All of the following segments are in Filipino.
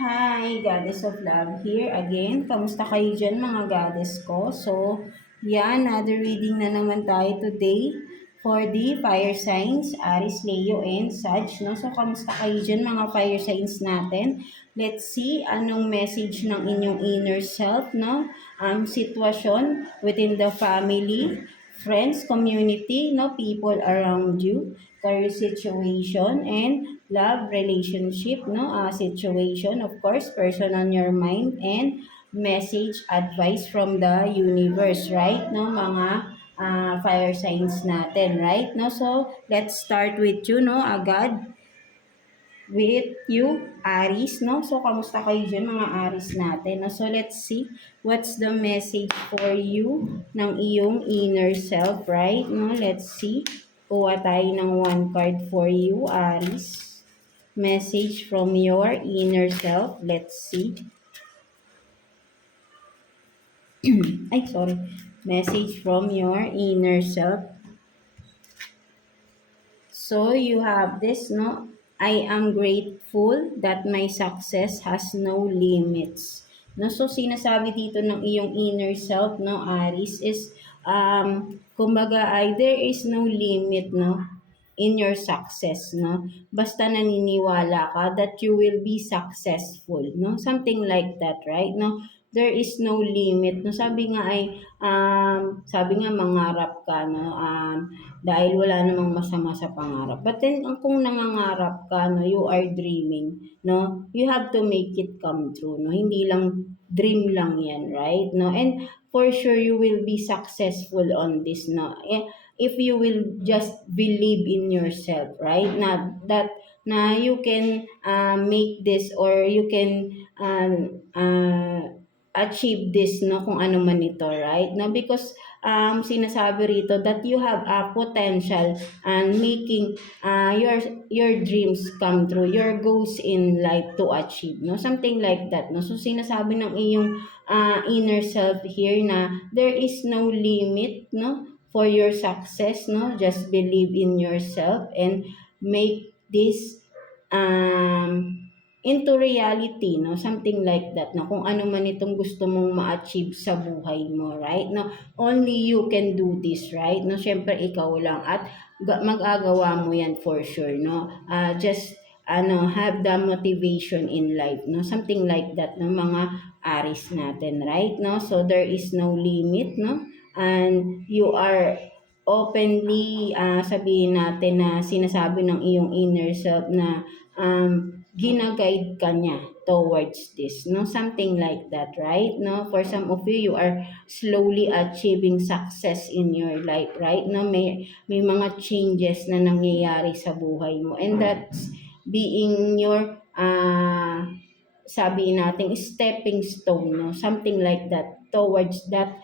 Hi, Goddess of Love here again. Kamusta kayo dyan mga Goddess ko? So, another reading na naman tayo today for the fire signs, Aries, Leo, and Sag. No? So, kamusta kayo dyan mga fire signs natin? Let's see anong message ng inyong inner self, no? Sitwasyon within the family, friends, community, no, people around you, career situation, and love relationship, no, situation, of course, person on your mind, and message, advice from the universe, right, no, mga fire signs natin, right, no, so let's start with you, no, agad with you, Aries, no? So, kamusta kayo dyan, mga Aries natin, no? So, let's see what's the message for you ng iyong inner self, right? No? Let's see. Kuha tayo ng one card for you, Aries. Message from your inner self. Let's see. Ay, sorry. Message from your inner self. So, you have this, no? I am grateful that my success has no limits. No, so sinasabi dito ng iyong inner self, no, Aries, is kumbaga ay there is no limit, no, in your success, no. Basta naniniwala ka that you will be successful, no. Something like that, right? No. There is no limit. No, sabi nga ay sabi nga mangarap ka, no, dahil wala namang masama sa pangarap. But then, kung nangangarap ka, no, you are dreaming, no, you have to make it come true, no, hindi lang dream lang yan, right, no, and for sure, you will be successful on this, no, if you will just believe in yourself, right, na you can make this or you can achieve this, no, kung ano man ito, right, no, because sinasabi rito that you have a potential and making your dreams come true, your goals in life to achieve, no, something like that, no. So sinasabi ng iyong inner self here na there is no limit, no, for your success, no, just believe in yourself and make this into reality, no? Something like that, no? Kung ano man itong gusto mong ma-achieve sa buhay mo, right? No? Only you can do this, right? No? Siyempre, ikaw lang. At mag-agawa mo yan for sure, no? Just, have the motivation in life, no? Something like that, no? Mga Aries natin, right? No? So, there is no limit, no? And you are openly, sabihin natin na sinasabi ng iyong inner self na ginaguide ka niya towards this, no? Something like that, right? No? For some of you, you are slowly achieving success in your life, right? No? May mga changes na nangyayari sa buhay mo. And that's being your, sabi natin, stepping stone, no? Something like that, towards that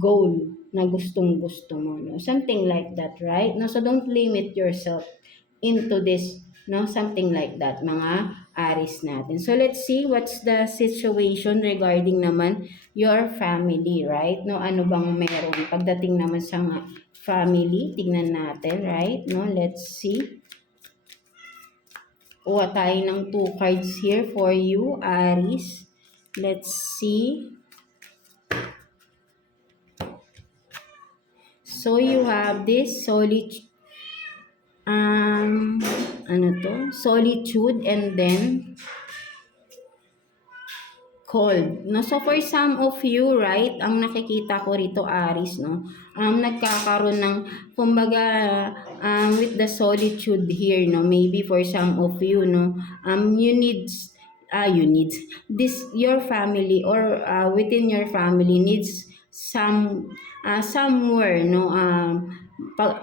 goal na gustong-gusto mo, no? Something like that, right? No? So, don't limit yourself into this, no, something like that, mga Aries natin. So let's see what's the situation regarding naman your family, right? No, ano bang meron pagdating naman sa family? Tingnan natin, right? No, let's see. Kuha tayo ng 2 cards here for you, Aries. Let's see. So you have this solitude and then cold, no? So for some of you, right, ang nakikita ko rito, Aries, no, nagkakaroon ng, kumbaga, with the solitude here, no, maybe for some of you, no, you need this, your family or within your family needs somewhere, no,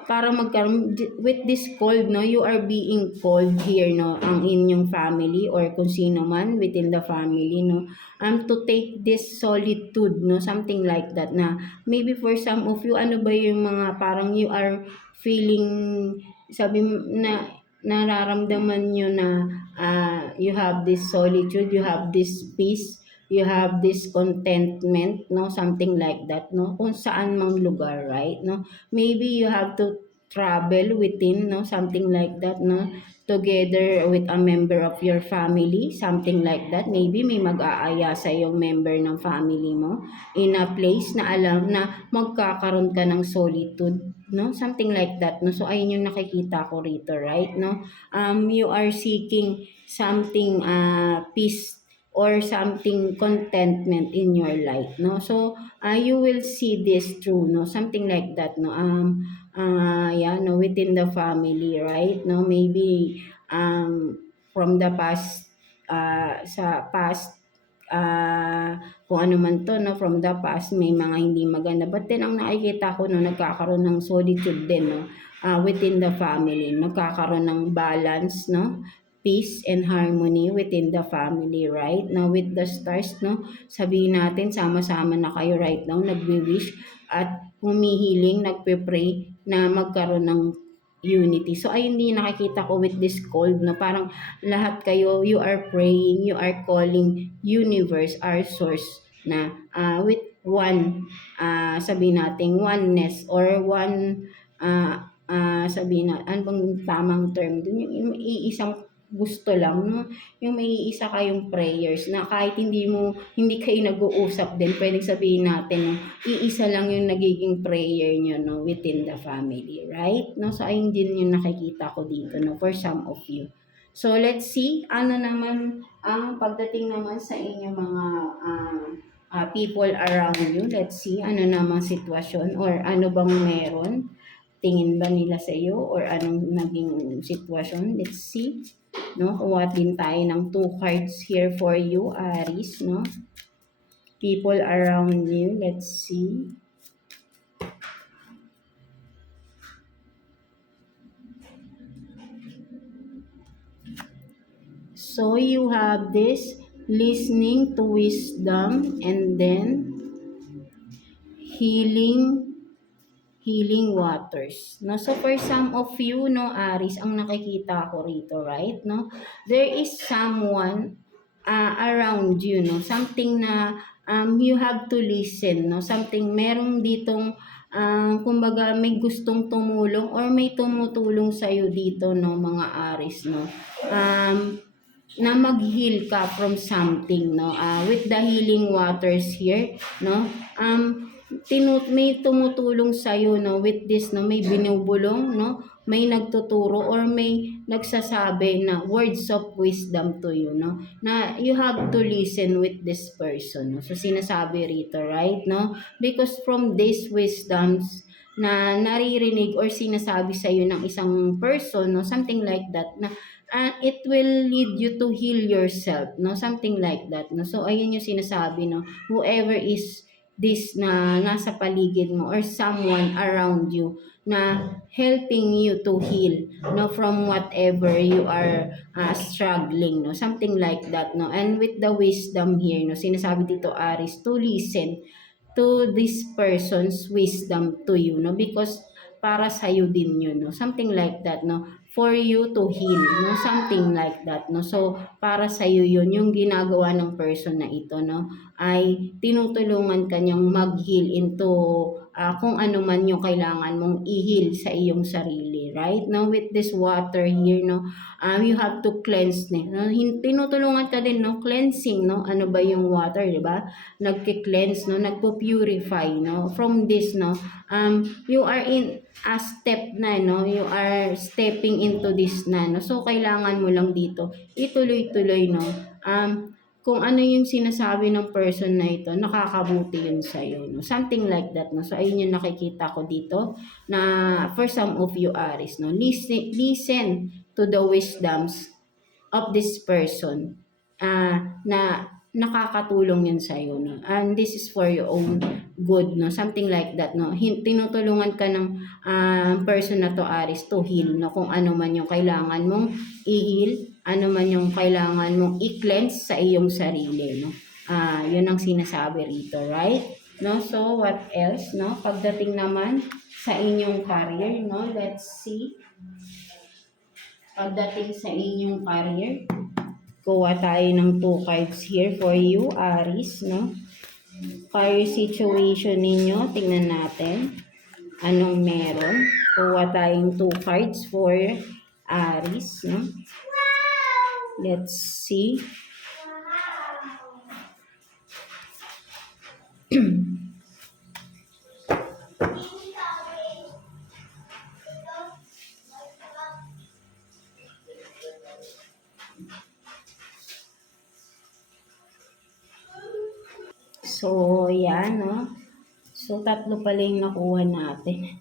para magkaroon with this cold, no, you are being cold here, no, ang inyong family or kung sino man within the family, no, to take this solitude, no, something like that, na maybe for some of you, ano ba yung mga parang you are feeling, sabi na nararamdaman nyo na you have this solitude, you have this peace, you have this contentment, no, something like that, no, kung saan mang lugar, right, no, maybe you have to travel within, no, something like that, no, together with a member of your family, something like that. Maybe may mag-aaya sa yung member ng family mo in a place na alam na magkakaroon ka ng solitude, no, something like that, no. So ayun yung nakikita ko rito, right, no. You are seeking something peace or something contentment in your life, no. So you will see this through, no, something like that, no. Yeah, no, within the family, right, no, maybe from the past, sa past, kung ano man to, no, from the past may mga hindi maganda, but then ang nakikita ko, no, nagkakaroon ng solitude din, no, within the family, nagkakaroon ng balance, no, peace and harmony within the family, right? Now with the stars, no, sabihin natin sama-sama na kayo right now, nagwi-wish at humihiling, nagpe-pray na magkaroon ng unity. So ayun din nakikita ko with this cold, no, parang lahat kayo, you are praying, you are calling universe, our source, na with one, sabihin natin oneness or one, sabihin na, ano bang tamang term dun, yung iisang gusto lang, no, yung may iisa kayong prayers na kahit hindi kayo nag-uusap din, pwedeng sabihin natin, no, iisa lang yung nagiging prayer nyo, no, within the family, right, no. So ayun din yung nakikita ko dito, no, for some of you. So let's see ano naman ang pagdating naman sa inyong mga people around you. Let's see ano namang sitwasyon or ano bang meron, tingin ba nila sa iyo or anong naging sitwasyon. Let's see, no, kuha din tayo ng 2 cards here for you, Aries, no, people around you. Let's see. So you have this listening to wisdom and then healing waters, no. So for some of you, no, Aries, ang nakikita ko rito, right, no, there is someone around you, no, something na you have to listen, no, something merong ditong kumbaga may gustong tumulong or may tumutulong sa iyo dito, no, mga Aries, no, na mag-heal ka from something, no, with the healing waters here, no, may tumutulong sa iyo, no, with this, no, may binubulong, no, may nagtuturo or may nagsasabi na words of wisdom to you, no, na you have to listen with this person, no. So sinasabi rito, right, no, because from these wisdoms na naririnig or sinasabi sa iyo ng isang person, no, something like that, na it will lead you to heal yourself, no, something like that, no. So ayun yung sinasabi, no, whoever is this na nasa paligid mo or someone around you na helping you to heal, no, from whatever you are struggling, no, something like that, no. And with the wisdom here, no, sinasabi dito, Aries, to listen to this person's wisdom to you, no, because para sa iyo din yun, no, something like that, no, for you to heal, no, something like that, no. So para sa iyo yun yung ginagawa ng person na ito, no, ay tinutulungan kanyang mag-heal into kung ano man yung kailangan mong i-heal sa iyong sarili, right, no. With this water here, no, you have to cleanse, no, tinutulungan ka din, no, cleansing, no, ano ba yung water, di ba, nagki-cleanse, no, nagpo-purify, no, from this, no, you are in a step na, no, you are stepping into this na, no. So kailangan mo lang dito ituloy-tuloy, no, kung ano yung sinasabi ng person na ito, nakakabuti yun sa'yo, no, something like that, no. So ayun yung nakikita ko dito na for some of you, Aries, no, listen to the wisdoms of this person na nakakatulong yun sa'yo, no, and this is for your own good, no, something like that, no. Tinutulungan ka ng person na to, Aries, to heal, no, kung ano man yung kailangan mong i-heal, ano man yung kailangan mong i-cleanse sa iyong sarili, no. Yun ang sinasabi rito, right, no. So what else, no, pagdating naman sa inyong career, no, let's see, pagdating sa inyong career, kuha tayo ng 2 cards here for you, Aries, no. Career situation ninyo, tingnan natin. anong meron. Kuha tayong 2 cards for Aries, no? Let's see. So, yan, no? So, tatlo pala yung nakuha natin.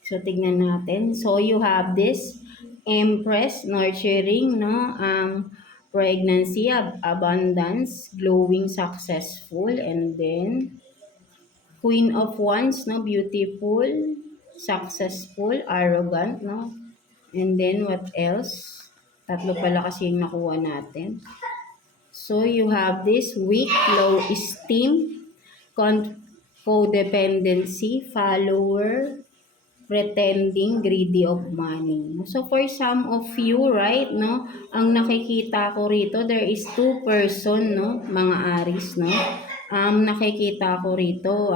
So, tignan natin. So, you have this Empress, nurturing, no? Pregnancy, abundance, glowing, successful, and then Queen of Wands, no? Beautiful, successful, arrogant, no? And then, what else? Tatlo pala kasi yung nakuha natin. So, you have this weak, low esteem, codependency, follower, pretending, greedy of money. So, for some of you, right, no, ang nakikita ko rito, there is 2 person, no, mga Aries, no, nakikita ko rito,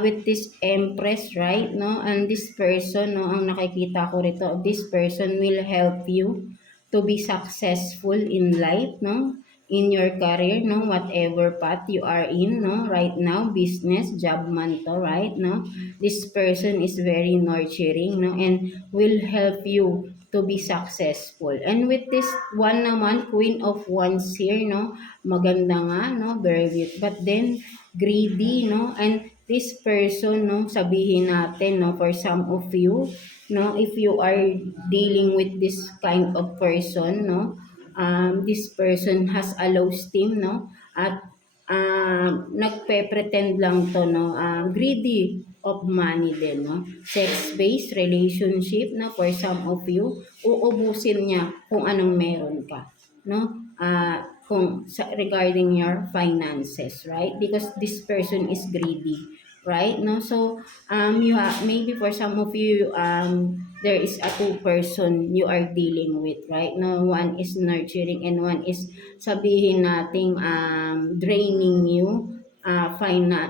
with this Empress, right, no, and this person, no, ang nakikita ko rito, this person will help you to be successful in life, no, in your career, no, whatever path you are in, no, right now, business, job man to, right, no, this person is very nurturing, no, and will help you to be successful. And with this one naman, Queen of Wands here, no, maganda nga, no, very good, but then greedy, no, and this person, no, sabihin natin, no, for some of you, no, if you are dealing with this kind of person, no, this person has a low esteem, no, at nagpe-pretend lang to, no, greedy of money din, no, sex-based relationship, no, for some of you, uubusin niya kung anong meron ka, no, kung regarding your finances, right, because this person is greedy, right, no, so you have, maybe for some of you, there is a 2 person you are dealing with, right, no, one is nurturing and one is, sabihin nating, draining you,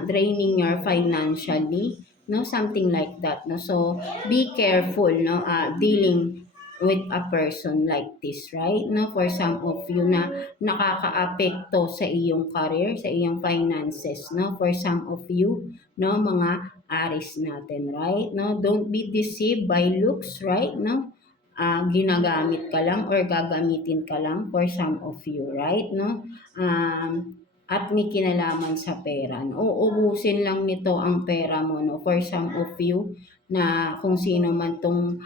draining your financially, no, something like that, no, so be careful, no, dealing with a person like this, right, no, for some of you na nakakaapekto sa iyong career, sa iyong finances, no, for some of you, no, mga Aries natin, right, no, don't be deceived by looks, right, no, ginagamit ka lang or gagamitin ka lang for some of you, right, no, at may kinalaman sa pera, no, uubusin lang nito ang pera mo, no, for some of you na kung sino man tong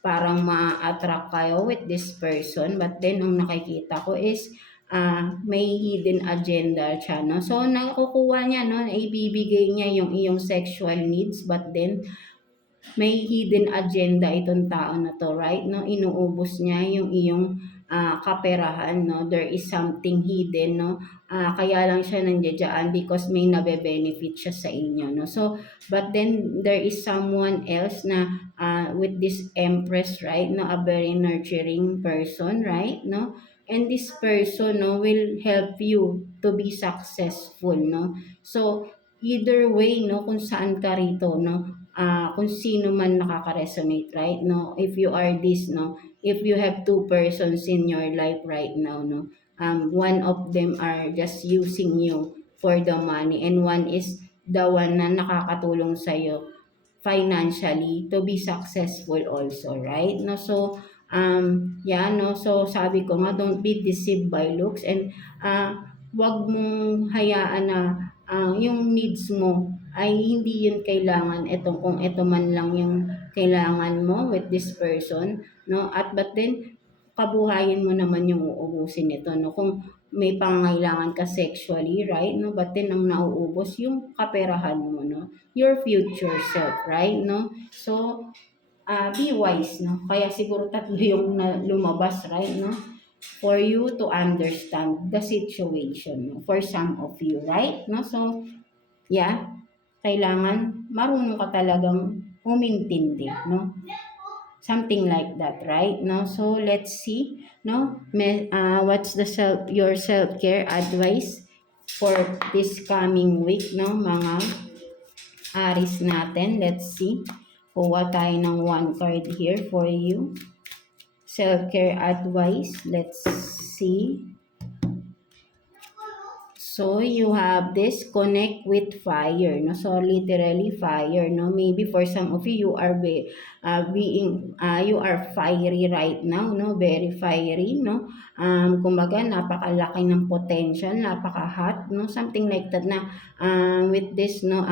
parang ma-attract kayo with this person, but then ang nakikita ko is may hidden agenda siya, no? So, nakukuha niya, no? Ibibigay niya yung iyong sexual needs, but then may hidden agenda itong tao na to, right? No? Inuubos niya yung iyong kaperahan, no? There is something hidden, no? Kaya lang siya nandiyan because may nabe-benefit siya sa inyo, no? So, but then there is someone else na with this Empress, right? No? A very nurturing person, right? No? And this person, no, will help you to be successful, no? So, either way, no, kung saan ka rito, no, kung sino man nakaka-resonate, right, no, if you are this, no, if you have 2 persons in your life right now, no, one of them are just using you for the money and one is the one na nakakatulong sa'yo financially to be successful also, right, no, so yeah, no, so sabi ko nga, don't be deceived by looks and wag mong hayaan na yung needs mo ay hindi yun kailangan, kung ito man lang yung kailangan mo with this person, no, at but then kabuhayan mo naman yung uubusin nito, no, kung may pangangailangan ka sexually, right, no, but then ang nauubos yung kaperahan mo, no, your future self, right, no, so be wise, no, kaya siguro tatlo yung lumabas, right, no, for you to understand the situation, no, for some of you, right, no, so yeah, kailangan marunong ka talagang umintindi, no? Something like that, right? No? So, let's see, no? What's the your self-care advice for this coming week, no? Mga Aries natin. Let's see. Kuha tayo ng one card here for you. Self-care advice. Let's see. So, you have this connect with fire, no? So, literally fire, no? Maybe for some of you, you are you are fiery right now, no? Very fiery, no? Kumbaga, napakalaki ng potential, napaka-hot, no? Something like that na, with this, no?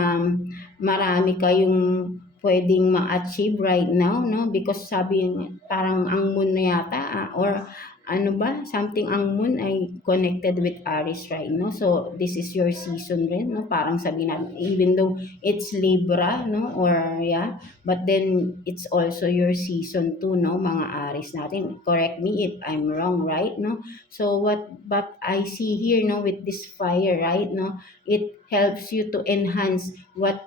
Marami kayong pwedeng ma-achieve right now, no? Because sabi, parang ang moon na yata, or ano ba, something ang moon ay connected with Aries right no, so this is your season rin no, parang sabi natin even though it's Libra no, or yeah, but then it's also your season too no, mga Aries natin, correct me if I'm wrong, right no. So but I see here no, with this fire right no, it helps you to enhance what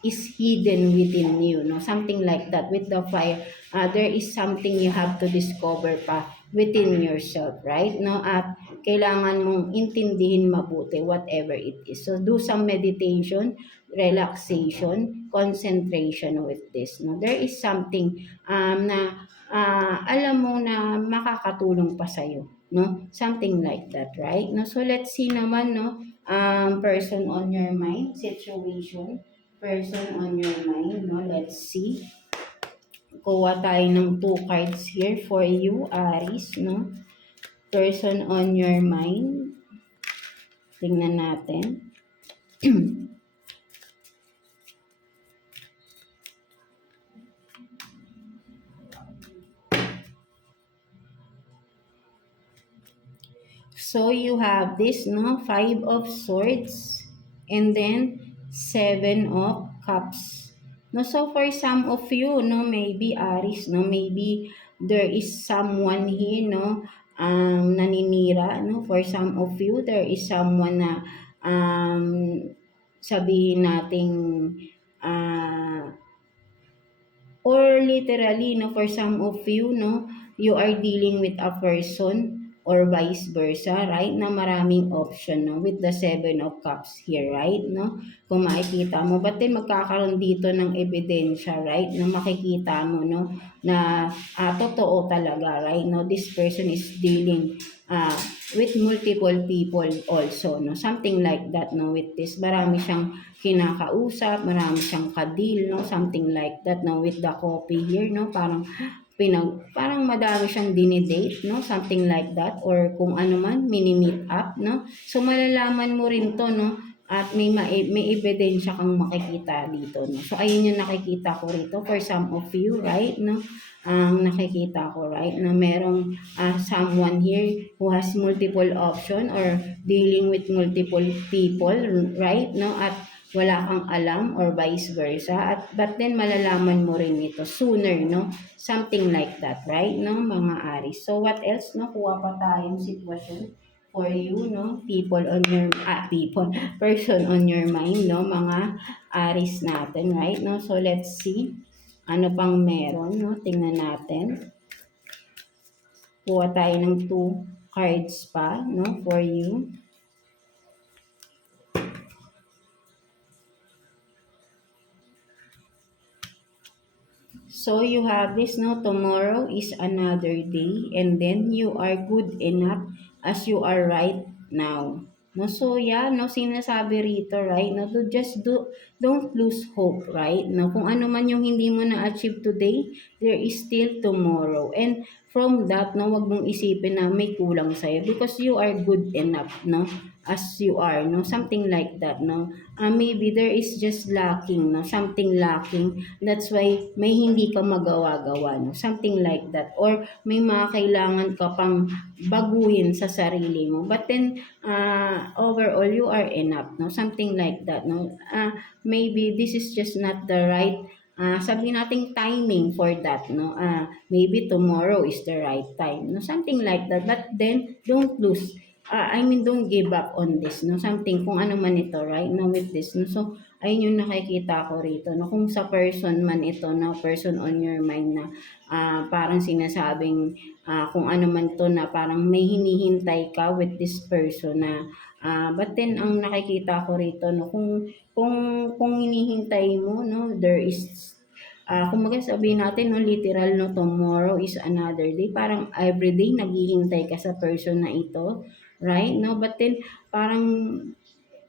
is hidden within you no, something like that. With the fire, there is something you have to discover pa within yourself, right? No, at kailangan mong intindihin mabuti whatever it is. So do some meditation, relaxation, concentration with this. No, there is something na alam mo na makakatulong pa sa'yo. No, something like that, right? No, so let's see naman no, person on your mind, situation, person on your mind. No, let's see. Kuha tayo ng 2 cards here for you, Aries, no? Person on your mind. Tingnan natin. So, you have this, no? 5 of Swords. And then, 7 of Cups. No, so for some of you, no, maybe Aries, no, maybe there is someone here, no, naninira, no, for some of you, there is someone na, sabihin nating, or literally, no, for some of you, no, you are dealing with a person or vice versa, right? Na maraming option, no? With the 7 of Cups here, right? No? Kung makikita mo, but then magkakaroon dito ng ebidensya, right? Na makikita mo, no? Na totoo talaga, right? No? This person is dealing with multiple people also, no? Something like that, no? With this, marami siyang kinakausap, marami siyang kadil, no? Something like that, no? With the copy here, no? Parang madami siyang dinidate, no? Something like that, or kung ano man, mini-meet up, no? So, malalaman mo rin to, no? At may ebidensya kang makikita dito, no? So, ayun yung nakikita ko rito for some of you, right, no? Ang nakikita ko, right, na merong someone here who has multiple option or dealing with multiple people, right, no? At wala kang alam or vice versa, at but then malalaman mo rin ito sooner, no, something like that, right, no, mga Aries. So what else, no, kuha pa tayong sitwasyon for you, no, people on your person on your mind, no, mga Aries natin, right, no. So let's see ano pang meron, no, tingnan natin. Kuha tayo ng 2 cards pa, no, for you. So you have this, no, tomorrow is another day, and then you are good enough as you are right now. No, so yeah, no, sinasabi rito, right? No, to just don't lose hope, right? No, kung ano man yung hindi mo na-achieve today, there is still tomorrow. And from that, no, wag mong isipin na may kulang sa'yo because you are good enough, no? As you are, no, something like that, no. Maybe there is just lacking, no, something lacking. That's why may hindi ka magawa-gawa, no, something like that. Or may mga kailangan ka pang baguhin sa sarili mo. But then overall you are enough, no, something like that, no. Maybe this is just not the right sabi nating timing for that, no. Maybe tomorrow is the right time, no, something like that. But then don't lose I mean, don't give up on this, no? Something, kung ano man ito, right? No, with this, no? So, ayun yung nakikita ko rito, no? Kung sa person man ito, no? Person on your mind na parang sinasabing kung ano man to na parang may hinihintay ka with this person na but then, ang nakikita ko rito, no? Kung hinihintay mo, no? There is kumbaga sabihin natin, no, literal, no, tomorrow is another day. Parang everyday naghihintay ka sa person na ito, right? No, but then parang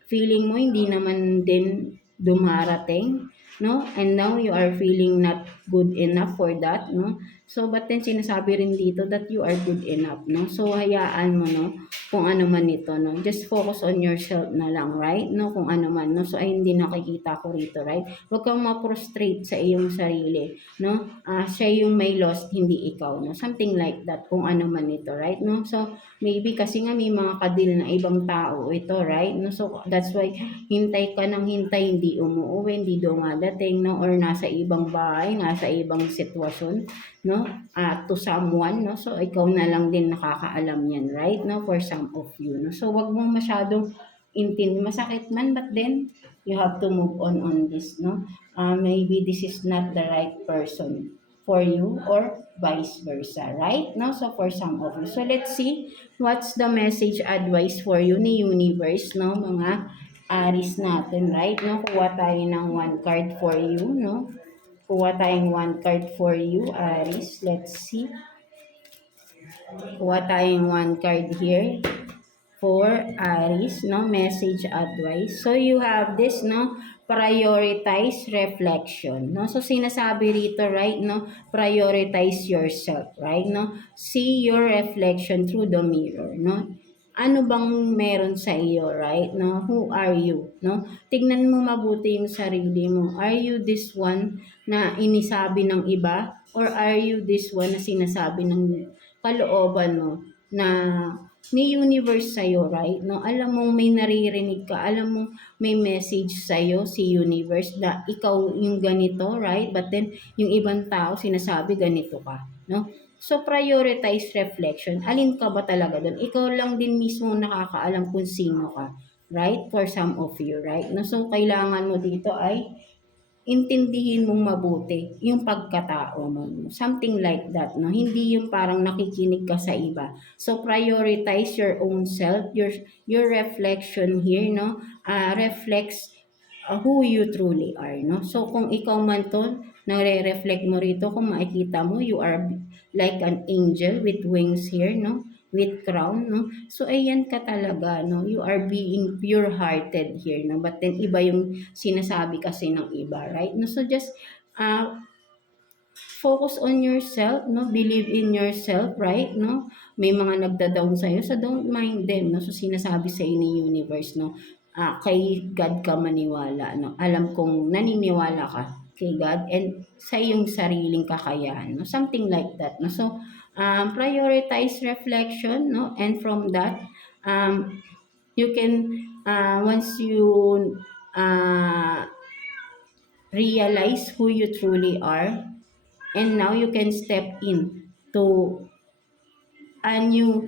feeling mo hindi naman din dumarating, no? And now you are feeling not good enough for that, no? So, but then sinasabi rin dito that you are good enough, no? So, hayaan mo, no? Kung ano man ito, no? Just focus on yourself na lang, right? No? Kung ano man, no? So, ay hindi nakikita ko rito, right? Huwag kang ma-prostrate sa iyong sarili, no? Siya yung may lost, hindi ikaw, no? Something like that, kung ano man ito, right? No? So, maybe kasi nga may mga kadil na ibang tao ito, right? No? So, that's why hintay ka ng hintay, hindi umuuwi, hindi dumadating, no? Or nasa ibang bahay, nasa ibang sitwasyon, no? To someone, no? So, ikaw na lang din nakakaalam yan, right? No? For some of you, no? So, wag mo masyadong masakit man, but then, you have to move on this, no? Maybe this is not the right person for you or vice versa, right? No? So, for some of you. So, let's see what's the message advice for you ni universe, no? Mga Aries natin, right? No? Kuha tayo ng one card for you, no? Kuha tayong one card for you, Aries. Let's see. Kuha tayong one card here for Aries, no? Message advice. So, you have this, no? Prioritize reflection, no? So, sinasabi rito, right, no? Prioritize yourself, right, no? See your reflection through the mirror, no? Ano bang meron sa iyo, right, no? Who are you, no? Tignan mo mabuti yung sarili mo. Are you this one na inisabi ng iba? Or are you this one na sinasabi ng kalooban mo na may universe sa'yo, right? No, alam mong may naririnig ka, alam mong may message sa'yo si universe na ikaw yung ganito, right? But then, yung ibang tao sinasabi ganito ka, no? So, prioritize reflection. Alin ka ba talaga doon? Ikaw lang din mismo nakakaalam kung sino ka, right? For some of you, right? No, so, kailangan mo dito ay intindihin mong mabuti yung pagkatao mo. Something like that, no? Hindi yung parang nakikinig ka sa iba. So, prioritize your own self, your reflection here, no? Reflects who you truly are, no? So, kung ikaw man to, nare-reflect mo rito, kung makikita mo, you are like an angel with wings here, no? With crown, no? So, ayan ka talaga, no? You are being pure-hearted here, no? But then, iba yung sinasabi kasi ng iba, right? No? So, just focus on yourself, no? Believe in yourself, right? No? May mga nagda-down sa'yo, so don't mind them, no? So, sinasabi sa ni universe, no? Kay God ka maniwala, no? Alam kong naniniwala ka kay God and sa iyong sariling kakayahan, no? Something like that, no? So, prioritize reflection, no? And from that, you can, once you realize who you truly are, and now you can step in to a new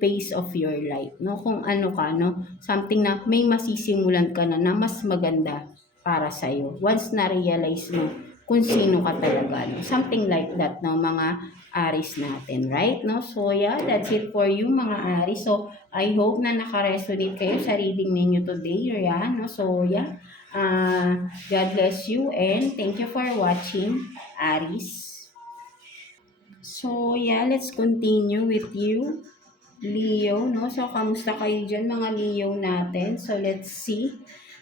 phase of your life, no? Kung ano ka, no? Something na may masisimulan ka na mas maganda para sa iyo. Once na-realize mo kung sino ka talaga, no? Something like that, no? Mga Aries natin, right? No? So, yeah, that's it for you, mga Aries. So, I hope na naka-resonate kayo sa reading ninyo today, yeah, no? So, yeah. God bless you and thank you for watching, Aries. So, yeah, let's continue with you, Leo, no? So, kamusta kayo dyan, mga Leo natin? So, let's see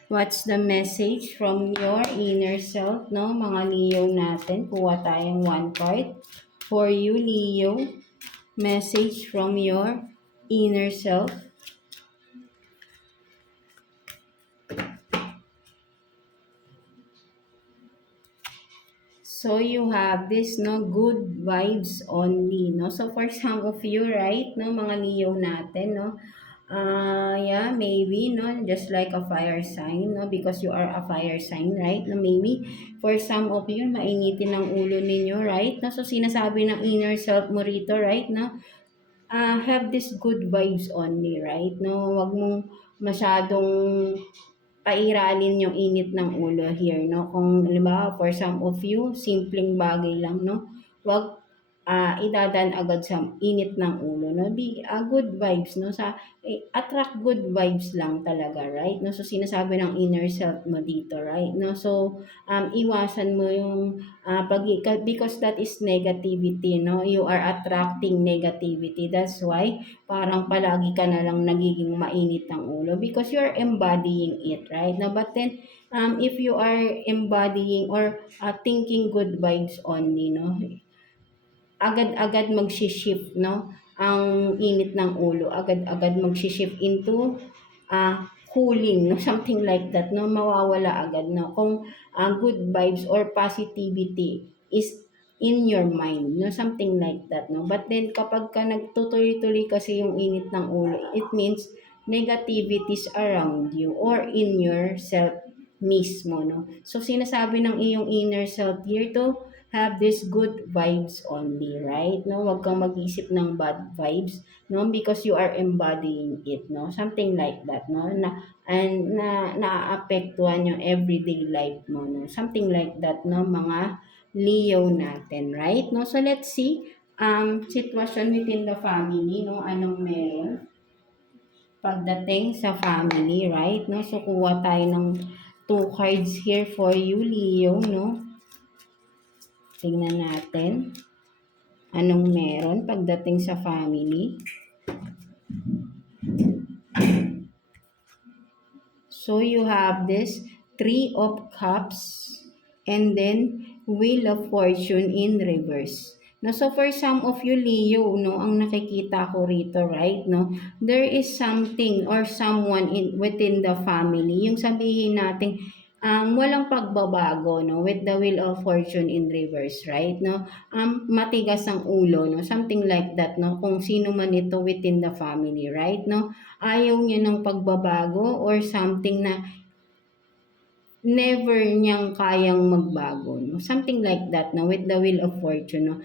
what's the message from your inner self, no? Mga Leo natin, kuha tayong one card for you, Leo. Message from your inner self. So, you have this, no, good vibes only, no? So, for some of you, right, no, mga Leo natin, no? Yeah, maybe, no, just like a fire sign, no, because you are a fire sign, right? No, maybe, for some of you, mainitin ang ulo ninyo, right? No, so, sinasabi ng inner self mo rito, right, no? have this good vibes only, right? No, wag mong masyadong pairalin yung init ng ulo here, no? Kung halimbawa for some of you, simpleng bagay lang, no? Wag idadaan agad sa init ng ulo, no? Be good vibes, no? Attract good vibes lang talaga, right? No? So sinasabi ng inner self mo dito, right? No? So iwasan mo yung because that is negativity, no? You are attracting negativity. That's why parang palagi ka na lang nagiging mainit ng ulo because you're embodying it, right? No, but then if you are embodying or thinking good vibes only, no, agad-agad magshi-shift, no, ang init ng ulo, agad-agad magshi-shift into cooling, no, something like that, no, mawawala agad, no, kung good vibes or positivity is in your mind, no, something like that, no. But then kapag ka nagtutuloy-tuloy kasi yung init ng ulo, it means negativities around you or in yourself mismo, no. So sinasabi ng iyong inner self here to have this good vibes only, right? No, wag kang mag-isip ng bad vibes, no, because you are embodying it, no, something like that, no, na naaapektuhan yung everyday life mo, no, something like that, no, mga Leo natin, right? No, so let's see sitwasyon within the family, no, anong meron pagdating sa family, right? No, so kuha tayo ng two cards here for you, Leo, no. Tingnan natin anong meron pagdating sa family. So you have this Three of Cups and then Wheel of Fortune in reverse. No, so for some of you Leo, no, ang nakikita ko rito, right, no, there is something or someone within the family, yung sabihin natin walang pagbabago, no, with the Wheel of Fortune in reverse, right, no, matigas ang ulo, no, something like that, no, kung sino man ito within the family, right, no, ayaw niya ng pagbabago or something na never niyang kayang magbago, no? Something like that, no? With the Wheel of Fortune, no?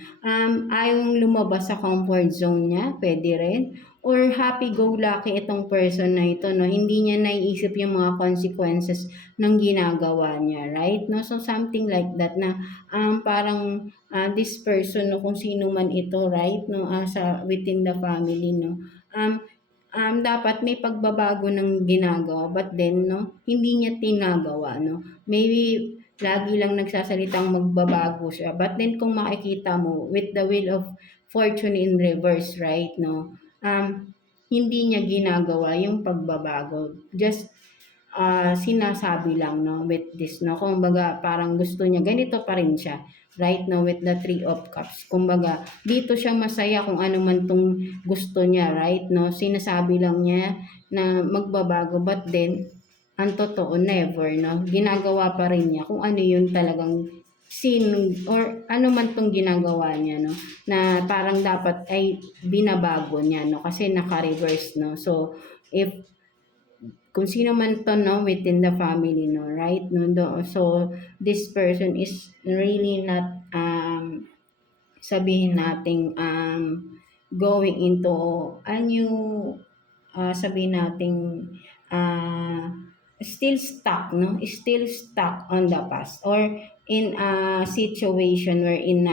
Ayaw lumabas sa comfort zone niya, pwede rin. Or happy-go-lucky itong person na ito, no? Hindi niya naiisip yung mga consequences ng ginagawa niya, right? No? So, something like that na parang this person, no? Kung sino man ito, right? No? Within the family, no? Dapat may pagbabago ng ginagawa but then no hindi niya tinagawa, no, maybe lagi lang nagsasalitang magbabago siya but then kung makikita mo with the Wheel of Fortune in reverse, right, no, hindi niya ginagawa yung pagbabago, just sinasabi lang, no, with this, no, kumbaga parang gusto niya ganito pa rin siya, right, no, with the Three of Cups, kumbaga dito siya masaya kung ano man tong gusto niya, right, no, sinasabi lang niya na magbabago but then ang totoo never, no, ginagawa pa rin niya kung ano yun talagang sin or ano man tong ginagawa niya, no, na parang dapat ay binabago niya, no, kasi naka-reverse, no. So if kung sino man to, no, within the family, no, right, no, so this person is really not sabihin nating going into a new sabihin nating uh, still stuck, no, still stuck on the past or in a situation wherein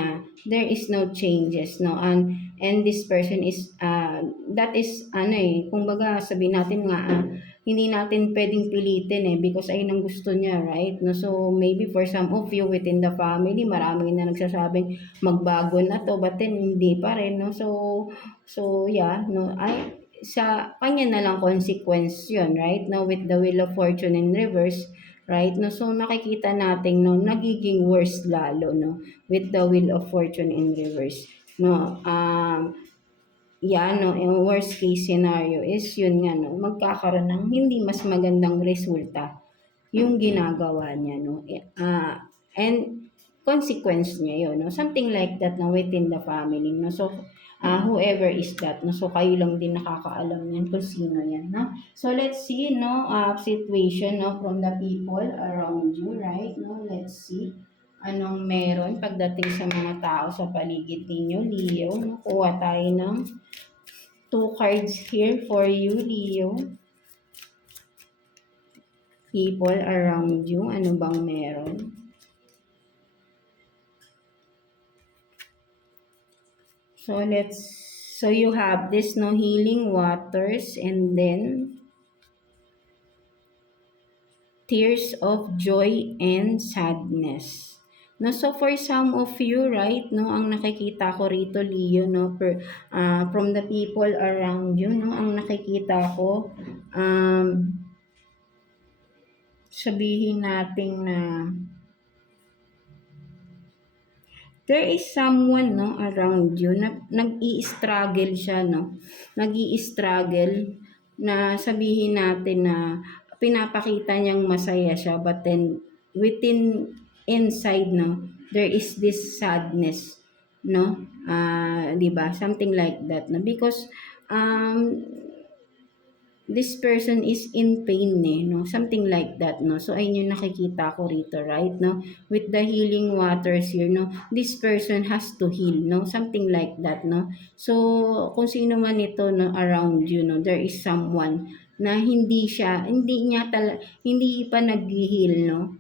there is no changes, no, and this person is that is ano kumbaga sabihin natin nga hindi natin pwedeng pilitin because ayun ang gusto niya, right, no. So maybe for some of you within the family marami na nagsasabing magbago na to but then hindi pa rin, no. So yeah, no, sa kanya na lang consequence yun, right, no, with the Wheel of Fortune in reverse, right, no. So nakikita natin, no, nagiging worse lalo, no, with the Wheel of Fortune in reverse, no. Yan, no, yung worst case scenario is yun nga, no, magkakaroon ng hindi mas magandang resulta yung ginagawa niya, no. And consequence niya yun, no, something like that, no, within the family, no. So whoever is that, no, so kayo lang din nakakaalam yan kung sino yan, no. So let's see, no, situation, no, from the people around you, right, no. Let's see anong meron pagdating sa mga tao sa paligid ninyo, Leo, no. Kuha tayo ng Two cards here for you, Leo. People around you, ano bang meron? So you have this, no, healing waters, and then tears of joy and sadness. No, so for some of you, right, no, ang nakikita ko rito, Leo, no, from the people around you, no, ang nakikita ko, sabihin natin na there is someone, no, around you na nag-i-struggle siya, no, nag-i-struggle na sabihin natin na pinapakita niyang masaya siya, but then within inside, no, there is this sadness, no, 'di ba, something like that, no, because um this person is in pain, no? Something like that, no? So, ayun yung nakikita ko rito, right, no? With the healing waters here, no? This person has to heal, no? Something like that, no? So, kung sino man ito, no, around you, no? There is someone na hindi pa nag-heal, no?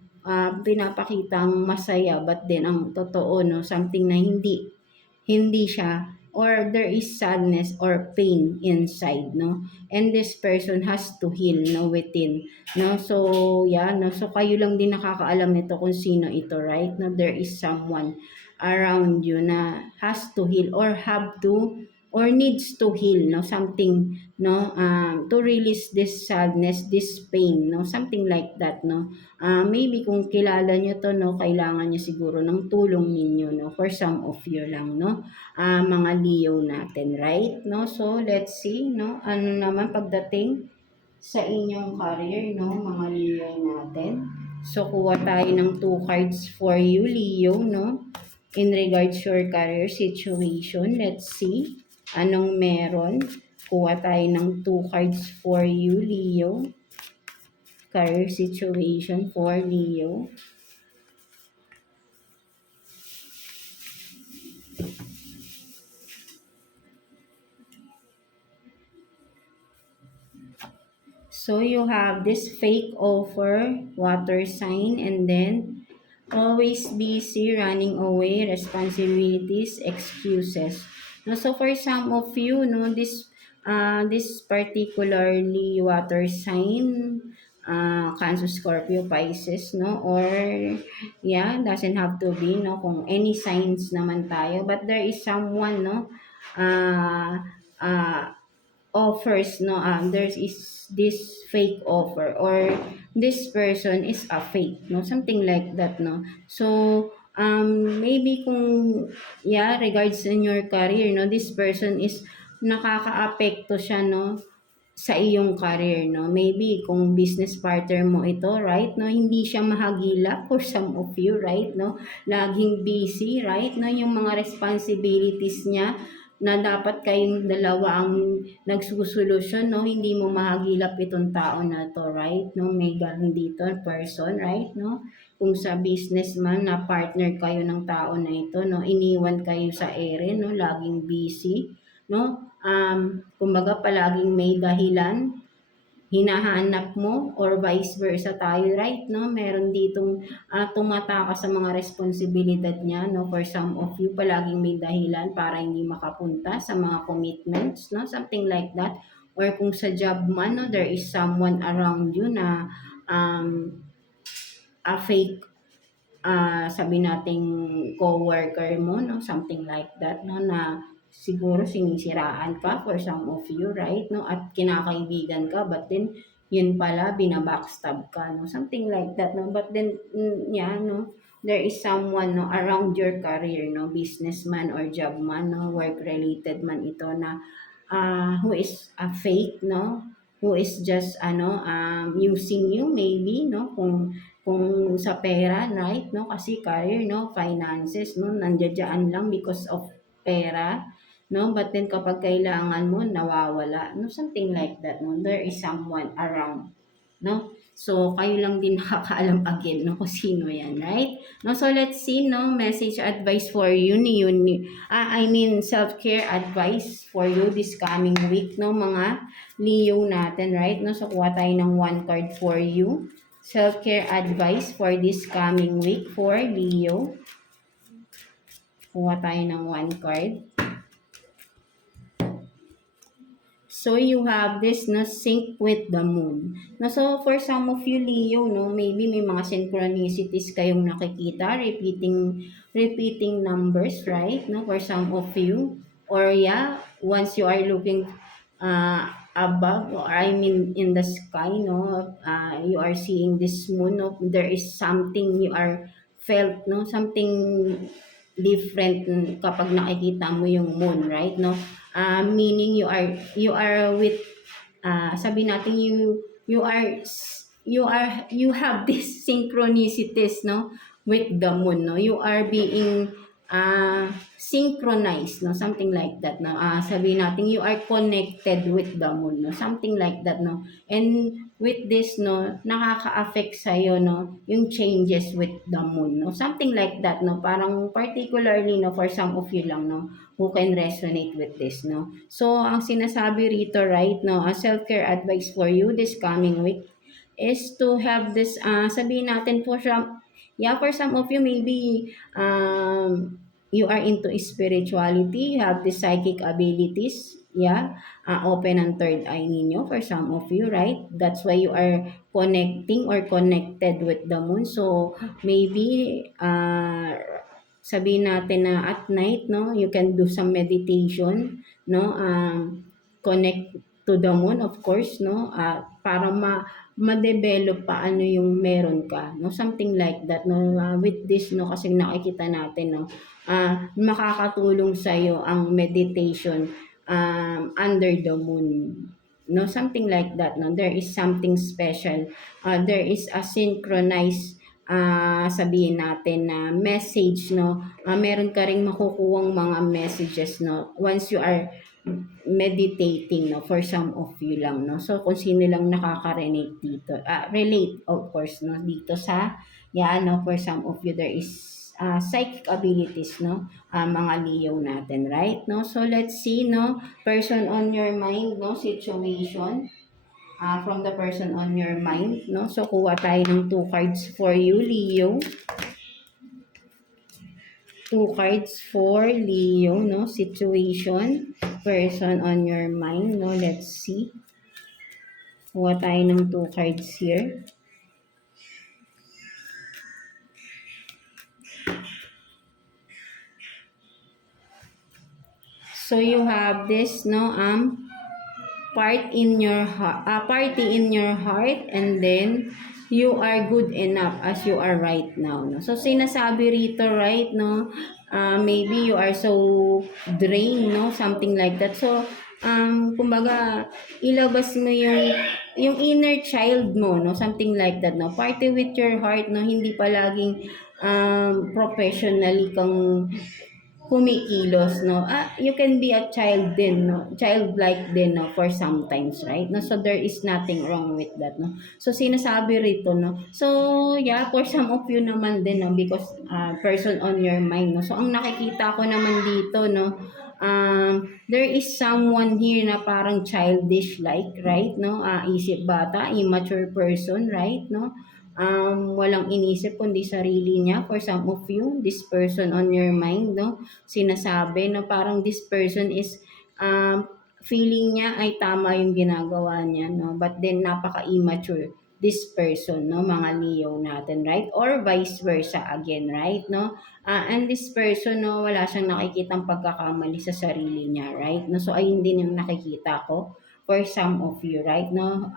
Pinapakitang masaya, but then ang totoo, no? Something na hindi siya, or there is sadness or pain inside, no, and this person has to heal, no, within, no. So yeah, no, so kayo lang din nakakaalam nito kung sino ito, right, no. There is someone around you na has to heal or have to or needs to heal, no, something, no, to release this sadness, this pain, no, something like that, no. Maybe kung kilala nyo to, no, kailangan nyo siguro ng tulong ninyo, no, for some of you lang, no, mga Leo natin, right, no. So let's see, no, ano naman pagdating sa inyong career, no, mga Leo natin. So kuha tayo ng 2 cards for you, Leo, no, in regards to your career situation. Let's see anong meron. Kuha tayo ng 2 cards for you, Leo. Career situation for Leo. So you have this fake offer, water sign, and then always busy, running away, responsibilities, excuses. No, so for some of you, no, this particularly water sign, Cancer, Scorpio, Pisces, no, or yeah, doesn't have to be, no, kung any signs naman tayo, but there is someone, no, uh, uh, offers, no, there is this fake offer, or this person is a fake, no, something like that, no. So maybe kung yeah, regards in your career, no, this person is nakakaapekto siya, no, sa iyong career, no. Maybe kung business partner mo ito, right, no, hindi siya mahagilap for some of you, right, no, laging busy, right, no, yung mga responsibilities niya na dapat kayong dalawa ang nagsusolusyon, no, hindi mo mahagilap itong tao na to, right, no, may ganun dito person, right, no, kung sa businessman na partner kayo ng tao na ito, no, iniwan kayo sa ere, no, laging busy, no, kumbaga palaging may dahilan hinahanap mo, or vice versa tayo, right, no, meron ditong tumatakas sa mga responsibilidad niya, no, for some of you palaging may dahilan para hindi makapunta sa mga commitments, no, something like that. Or kung sa job man, no, there is someone around you na a fake, sabi nating co-worker mo, no, something like that, no, na siguro sinisiraan ka for some of you, right, no, at kinakaibigan ka, but then yun pala binabackstab ka, no, something like that, no. But then yeah, no, there is someone, no, around your career, no, businessman or job man, no, work related man ito, na who is a fake, no, who is just using you, maybe, no, kung sa pera, right, no, kasi career, no, finances, no, nandiyan lang because of pera, no, but then kapag kailangan mo nawawala, no, something like that, no, there is someone around, no. So, kayo lang din nakakaalam again, no, kung sino yan, right? No, so let's see, no, message advice for you, self-care advice for you this coming week, no, mga Leo natin, right? No, so kuha tayo ng one card for you. Self-care advice for this coming week for Leo. Kuha tayo ng one card. So, you have this, no, sync with the moon. No, so, for some of you, Leo, no, maybe may mga synchronicities kayong nakikita, repeating numbers, right? No, for some of you. Or, yeah, once you are looking above, or I mean, in the sky, no, you are seeing this moon, no, there is something you are felt, no, something different kapag nakikita mo yung moon, right? No, meaning you are with sabi natin you have this synchronicities, no, with the moon, no, you are being synchronized, no, something like that, no, sabi natin you are connected with the moon, no, something like that, no, and with this, no, nakaka-affect sa'yo, no, yung changes with the moon, no, something like that, no, parang particularly, no, for some of you lang, no, who can resonate with this, no. So, ang sinasabi rito, right, no, a self-care advice for you this coming week is to have this, sabihin natin for some of you, maybe, you are into spirituality, you have the psychic abilities, open ang third eye ninyo for some of you, right? That's why you are connecting or connected with the moon. So, maybe, sabihin natin na at night, no, you can do some meditation, no, connect to the moon, of course, no, para ma-develop pa ano yung meron ka, no, something like that, no, with this, no, kasi nakikita natin, no, makakatulong sa'yo ang meditation under the moon, no, something like that, no, there is something special, there is a synchronized sabihin natin na message, no, meron ka ring makukuhang mga messages, no, once you are meditating, no, for some of you lang, no, so kung sino lang nakaka-relate dito, relate of course, no, dito sa no, for some of you there is psychic abilities, no, mga Leo natin, right, no, so let's see, no, person on your mind, no, situation from the person on your mind, no? So, kuha tayo ng 2 cards for you, Leo. 2 cards for Leo, no? Situation, person on your mind, no? Let's see. Kuha tayo ng 2 cards here. So, you have this, no? Party in your heart, and then you are good enough as you are right now, no, so sinasabi rito, right, no, maybe you are so drained, no, something like that, so kumbaga ilabas mo yung inner child mo, no, something like that, no, party with your heart, no, hindi palaging professionally kang kumikilos, no? You can be a child din, no? Childlike din, no? For sometimes, right? No? So, there is nothing wrong with that, no? So, sinasabi rito, no? So, for some of you naman din, no? Because, person on your mind, no? So, ang nakikita ko naman dito, no? There is someone here na parang childish-like, right? No? Isip bata, immature person, right? No? Walang inisip kundi sarili niya for some of you, this person on your mind, no? Sinasabi na parang this person is feeling niya ay tama yung ginagawa niya, no? But then napaka-immature this person, no, mga Leo natin, right? Or vice versa again, right? No? And this person, no, wala siyang nakikitang pagkakamali sa sarili niya, right? No? So ayun din yung nakikita ko for some of you, right? No?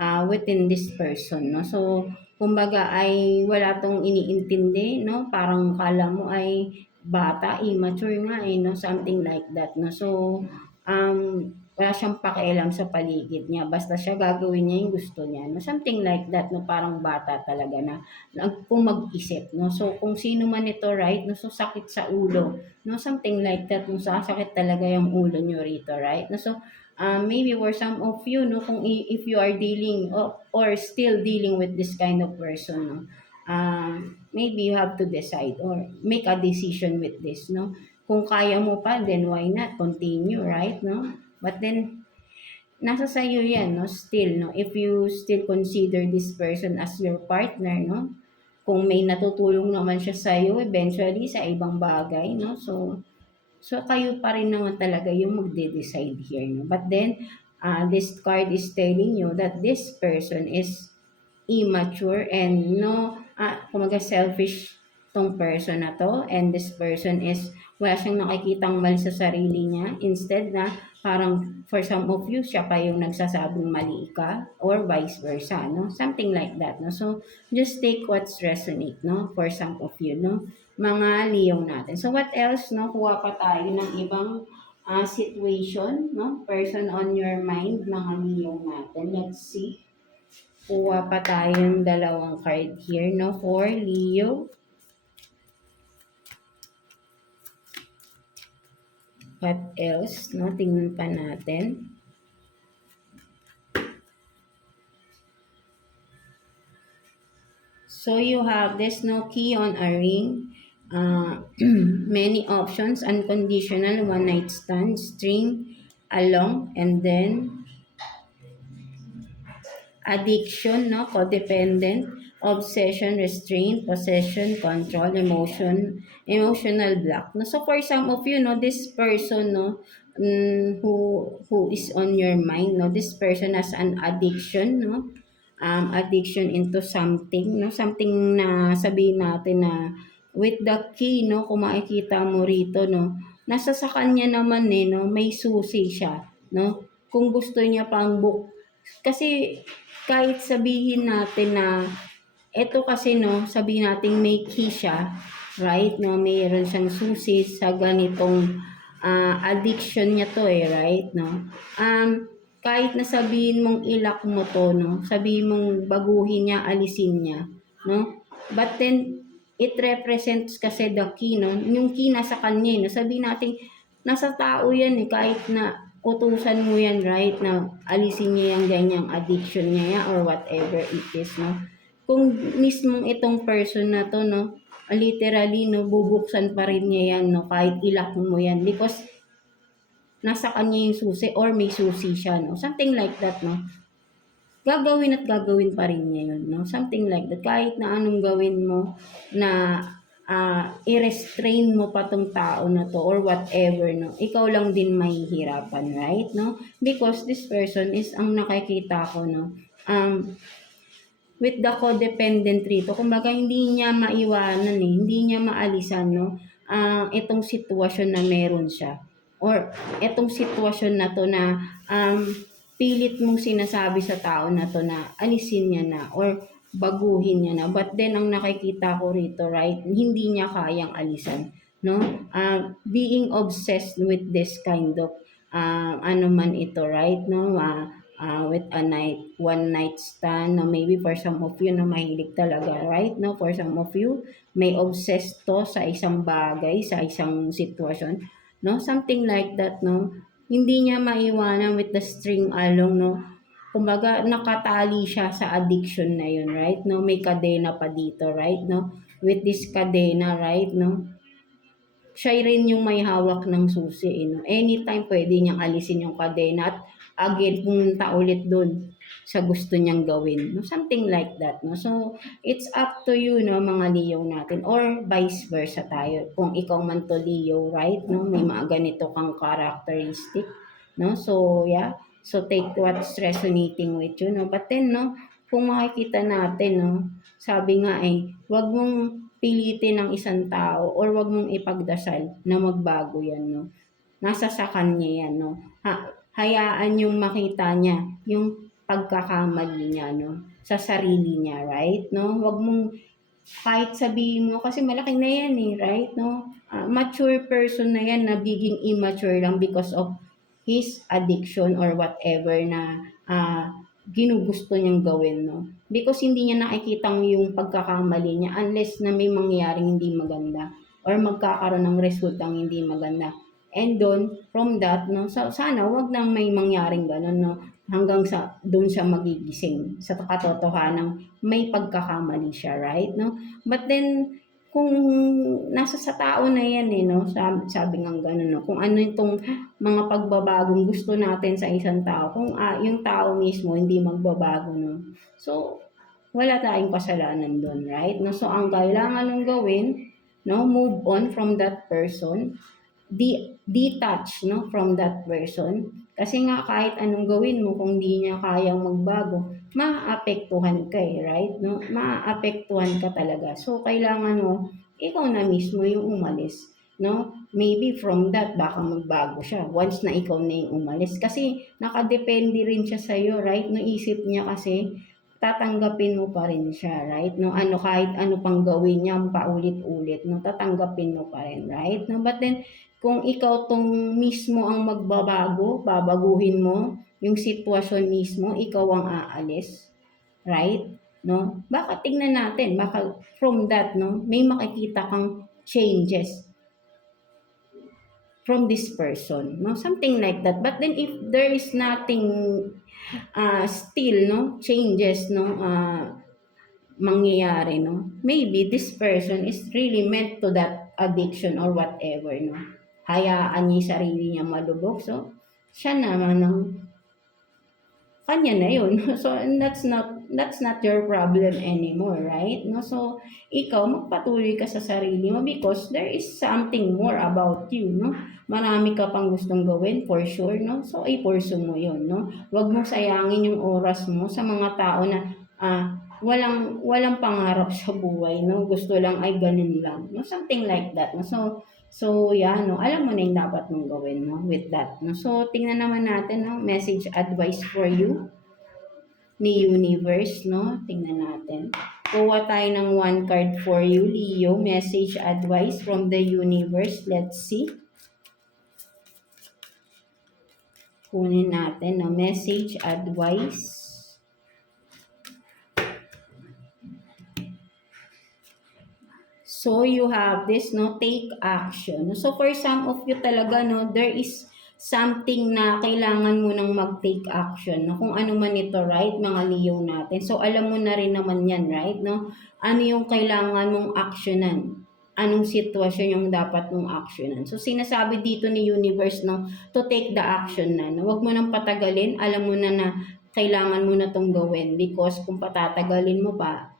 Within this person, no? So, kumbaga ay wala tong iniintindi, no? Parang kala mo ay bata, immature nga no? Something like that, no? So, wala siyang pakialam sa paligid niya. Basta siya gagawin niya yung gusto niya, no? Something like that, no? Parang bata talaga na kung mag-isip, no? So, kung sino man ito, right? No? So, sakit sa ulo, no? Something like that, no? Sasakit talaga yung ulo niyo rito, right? No? So, maybe for some of you, no, kung if you are dealing or still dealing with this kind of person, no, maybe you have to decide or make a decision with this, no. Kung kaya mo pa, then why not continue, right, no? But then, nasa sa'yo yan, no, still, no, if you still consider this person as your partner, no, kung may natutulong naman siya sa'yo eventually sa ibang bagay, no, so kayo pa rin naman talaga yung magde-decide here, no? But then, this card is telling you that this person is immature and no, kumaga selfish tong person na to, and this person is wala siyang nakikitang mali sa sarili niya, instead na parang for some of you siya pa yung nagsasabing mali ka or vice versa, no, something like that, no. So just take what's resonate, no, for some of you, no, mga Leo natin. So what else, no, kuha pa tayo ng ibang situation, no, person on your mind, mga Leo natin. Let's see. Kuha pa tayong dalawang card here, no, for Leo. What else, no? Tingnan pa natin. So you have this, no, key on a ring, many options, unconditional, one night stand, string along, and then addiction, no, codependent, obsession, restraint, possession, control, emotional block. No, so for some of you, no, this person, no, who is on your mind, no, this person has an addiction, no, addiction into something, no, something na sabihin natin na with the key, no, kung makikita mo rito, no, nasa sa kanya naman no, may susi siya, no, kung gusto niya pang kasi kahit sabihin natin na eto kasi, no, sabihin natin may key siya, right, no, mayroon siyang susi sa ganitong addiction niya to right, no. Kahit na sabihin mong ilak mo to, no, sabihin mong baguhin niya, alisin niya, no, but then it represents kasi the key, no, yung key nasa kanya, no, sabihin natin nasa tao yan kahit na utusan mo yan, right, na alisin niya yung ganyang addiction niya or whatever it is, no. Kung mismong itong person na to, no, literally, no, bubuksan pa rin niya yan, no, kahit ilak mo yan, because nasa kanya yung susi or may susi siya, no, something like that, no. Gagawin at gagawin pa rin niya yun, no, something like that, kahit na anong gawin mo na i-restrain mo pa tong tao na to or whatever, no, ikaw lang din mahihirapan, right, no, because this person is, ang nakikita ko, no, with the codependent rito, kumbaga hindi niya maiwanan hindi niya maalisan, no, itong sitwasyon na meron siya or itong sitwasyon na to na pilit mong sinasabi sa tao na to na alisin niya na or baguhin niya na, but then ang nakikita ko rito, right, hindi niya kayang alisan, no, being obsessed with this kind of ano man ito, right, no, with one night stand, no, maybe for some of you, no, mahilig talaga, right, no, for some of you may obsessed to sa isang bagay, sa isang sitwasyon, no, something like that, no, hindi niya maiwanan with the string along, no. Kumbaga, nakatali siya sa addiction na yun, right? No, may kadena pa dito, right? No, with this kadena, right? No, siya rin yung may hawak ng susi, no. Anytime pwede niyang alisin yung kadena at again pumunta ulit doon sa gusto niyang gawin, no, something like that, no. So it's up to you, no, mga Leo natin, or vice versa tayo. Kung ikaw man to Leo, right? No, may mga ganito kang characteristic, no. So yeah. So take what's resonating with you, no? But then, no, kung makikita natin, no, sabi nga wag mong pilitin ng isang tao or wag mong ipagdasal na magbago yan, no. Nasa sa kanya yan, no. Hayaan yung makita niya, yung pagkakamali niya, no, sa sarili niya, right, no. Wag mong kahit sabihin mo, kasi malaki na yan right, no. Mature person na yan, nagiging immature lang because of his addiction or whatever na ginugusto niyang gawin, no? Because hindi niya nakikitang yung pagkakamali niya unless na may mangyaring hindi maganda or magkakaroon ng resultang hindi maganda. And from that, no, sana wag nang may mangyaring gano'n, no, hanggang sa doon siya magigising sa katotohanang may pagkakamali siya, right, no? But then, kung nasa sa tao na yan eh, no, sabi nga gano'n, no, kung ano itong mga pagbabagong gusto natin sa isang tao, kung yung tao mismo hindi magbabago, no, so wala tayong kasalanan doon, right, no? So ang kailangan mong gawin, no, move on from that person, detach, no, from that person. Kasi nga kahit anong gawin mo, kung di niya kayang magbago, maaapektuhan ka eh, right? No? Maaapektuhan ka talaga. So, kailangan mo, ikaw na mismo yung umalis. No? Maybe from that, baka magbago siya once na ikaw na yung umalis. Kasi nakadepende rin siya sa'yo, right? No, isip niya kasi, tatanggapin mo pa rin siya, right? No, kahit ano pang gawin niya paulit-ulit, no, tatanggapin mo pa rin, right? No, but then kung ikaw tong mismo ang magbabago, babaguhin mo yung sitwasyon mismo, ikaw ang aalis, right? No? Baka tingnan natin, baka from that, no, may makikita kang changes from this person, no? Something like that. But then if there is nothing still, no, changes, no, mangyayari, no, maybe this person is really meant to that addiction or whatever, no, hayaan niya yung sarili niya malubog, so siya naman ang kanya na yun. So that's not your problem anymore, right? No, so ikaw magpatuloy ka sa sarili mo because there is something more about you, no, marami ka pang gustong gawin for sure, no, so i-pursue mo yun, no, wag mo sayangin yung oras mo sa mga tao na walang pangarap sa buhay, no, gusto lang ay ganun lang, no, something like that, no. So yeah, no, alam mo na yung dapat mong gawin, no, with that, no. So tingnan naman natin, no, message advice for you ni universe, no, tingnan natin. Kuha tayo ng one card for you, Leo, message advice from the universe. Let's see. Kunin natin, no, message advice. So you have this, no, take action. So for some of you talaga, no, there is something na kailangan mo nang mag-take action, no, kung ano man ito, right, mga Leo natin. So alam mo na rin naman yan, right, no, ano yung kailangan mong actionan, anong sitwasyon yung dapat mong actionan. So sinasabi dito ni universe, no, to take the action na, no, wag mo nang patagalin, alam mo na kailangan mo na tong gawin because kung patatagalin mo pa,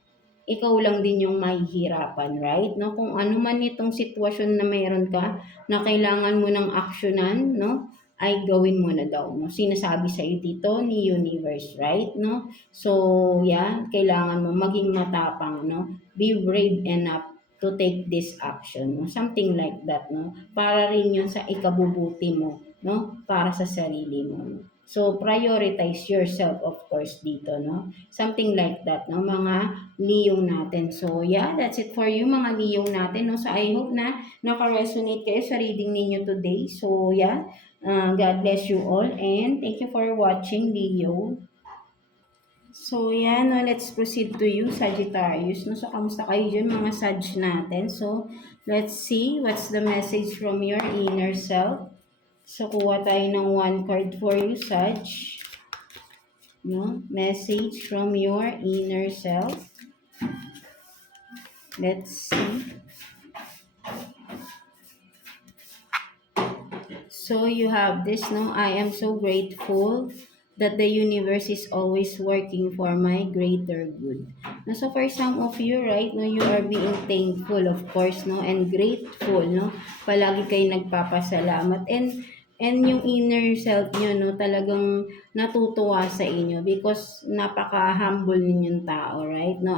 ikaw lang din yung mahihirapan, right? No, kung ano man itong sitwasyon na mayroon ka na kailangan mo ng aksyonan, no, ay gawin mo na daw, no. Sinasabi sa iyo dito ni universe, right? No? So, yeah, kailangan mo maging matapang, no? Be brave enough to take this action, no? Something like that, no? Para rin 'yun sa ikabubuti mo, no? Para sa sarili mo. No? So, prioritize yourself, of course, dito, no? Something like that, no? Mga Leo natin. So, yeah, that's it for you, mga Leo natin, no? So, I hope na naka-resonate kayo sa reading ninyo today. So, yeah, God bless you all and thank you for watching, Leo. So, yan, no, let's proceed to you, Sagittarius. No? So, kamusta kayo dyan, mga Sag natin? So, let's see what's the message from your inner self. So, kuha tayo ng one card for you, Sag. No? Message from your inner self. Let's see. So, you have this, no? I am so grateful that the universe is always working for my greater good. No, so for some of you, right, no, you are being thankful, of course, no, and grateful, no. Palagi kayo nagpapasalamat and yung inner self nyo, no, talagang natutuwa sa inyo because napaka-humble ninyong tao, right? No,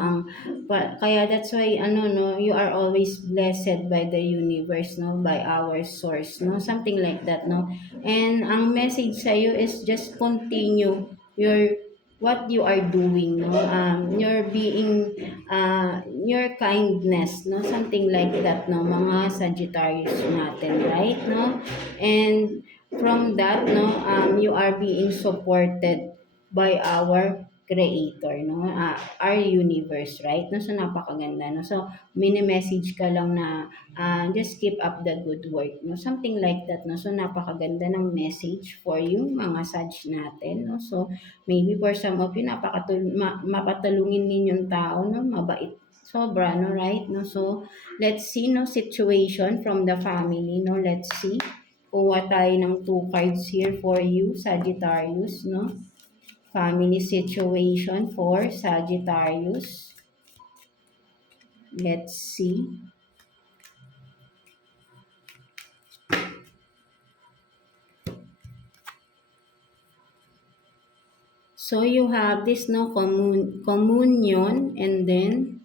kaya that's why no, you are always blessed by the universe, no, by our source, no, something like that, no. And ang message sa iyo is just continue what you are doing, no, you're being your kindness, no, something like that, no, mga Sagittarius natin, right, no. And from that, no, you are being supported by our creator, no? Our universe, right? No? So, napakaganda, no? So, mini-message ka lang na just keep up the good work, no? Something like that, no? So, napakaganda ng message for you, mga Sag natin, no? So, maybe for some of you, mapatulungin ninyong tao, no? Mabait, sobra, no? Right? No? So, let's see, no? Situation from the family, no? Let's see. Kuha tayo ng 2 cards here for you, Sagittarius, no? Family situation for Sagittarius. Let's see. So you have this, no, communion, and then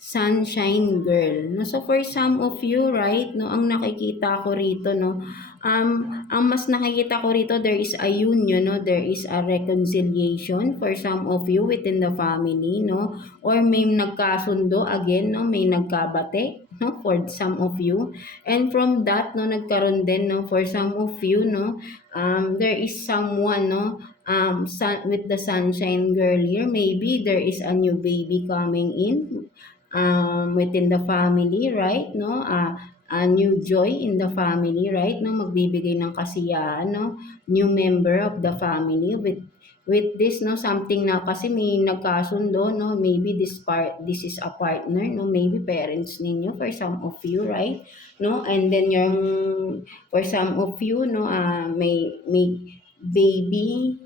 sunshine girl, no? So for some of you, right, no, ang nakikita ko rito, no, ang mas nakikita ko rito, there is a union, no, there is a reconciliation for some of you within the family, no, or may nagkasundo again, no, may nagkabate, no, for some of you, and from that, no, nagkaroon din, no, for some of you, no, there is someone, no, with the sunshine girl here, maybe there is a new baby coming in within the family, right? No? A new joy in the family, right? No, magbibigay ng kasiyahan, no? New member of the family with this, no, something na kasi may nagkasundo, no, maybe this is a partner, no, maybe parents ninyo for some of you, right? No, and then yung for some of you, no, may baby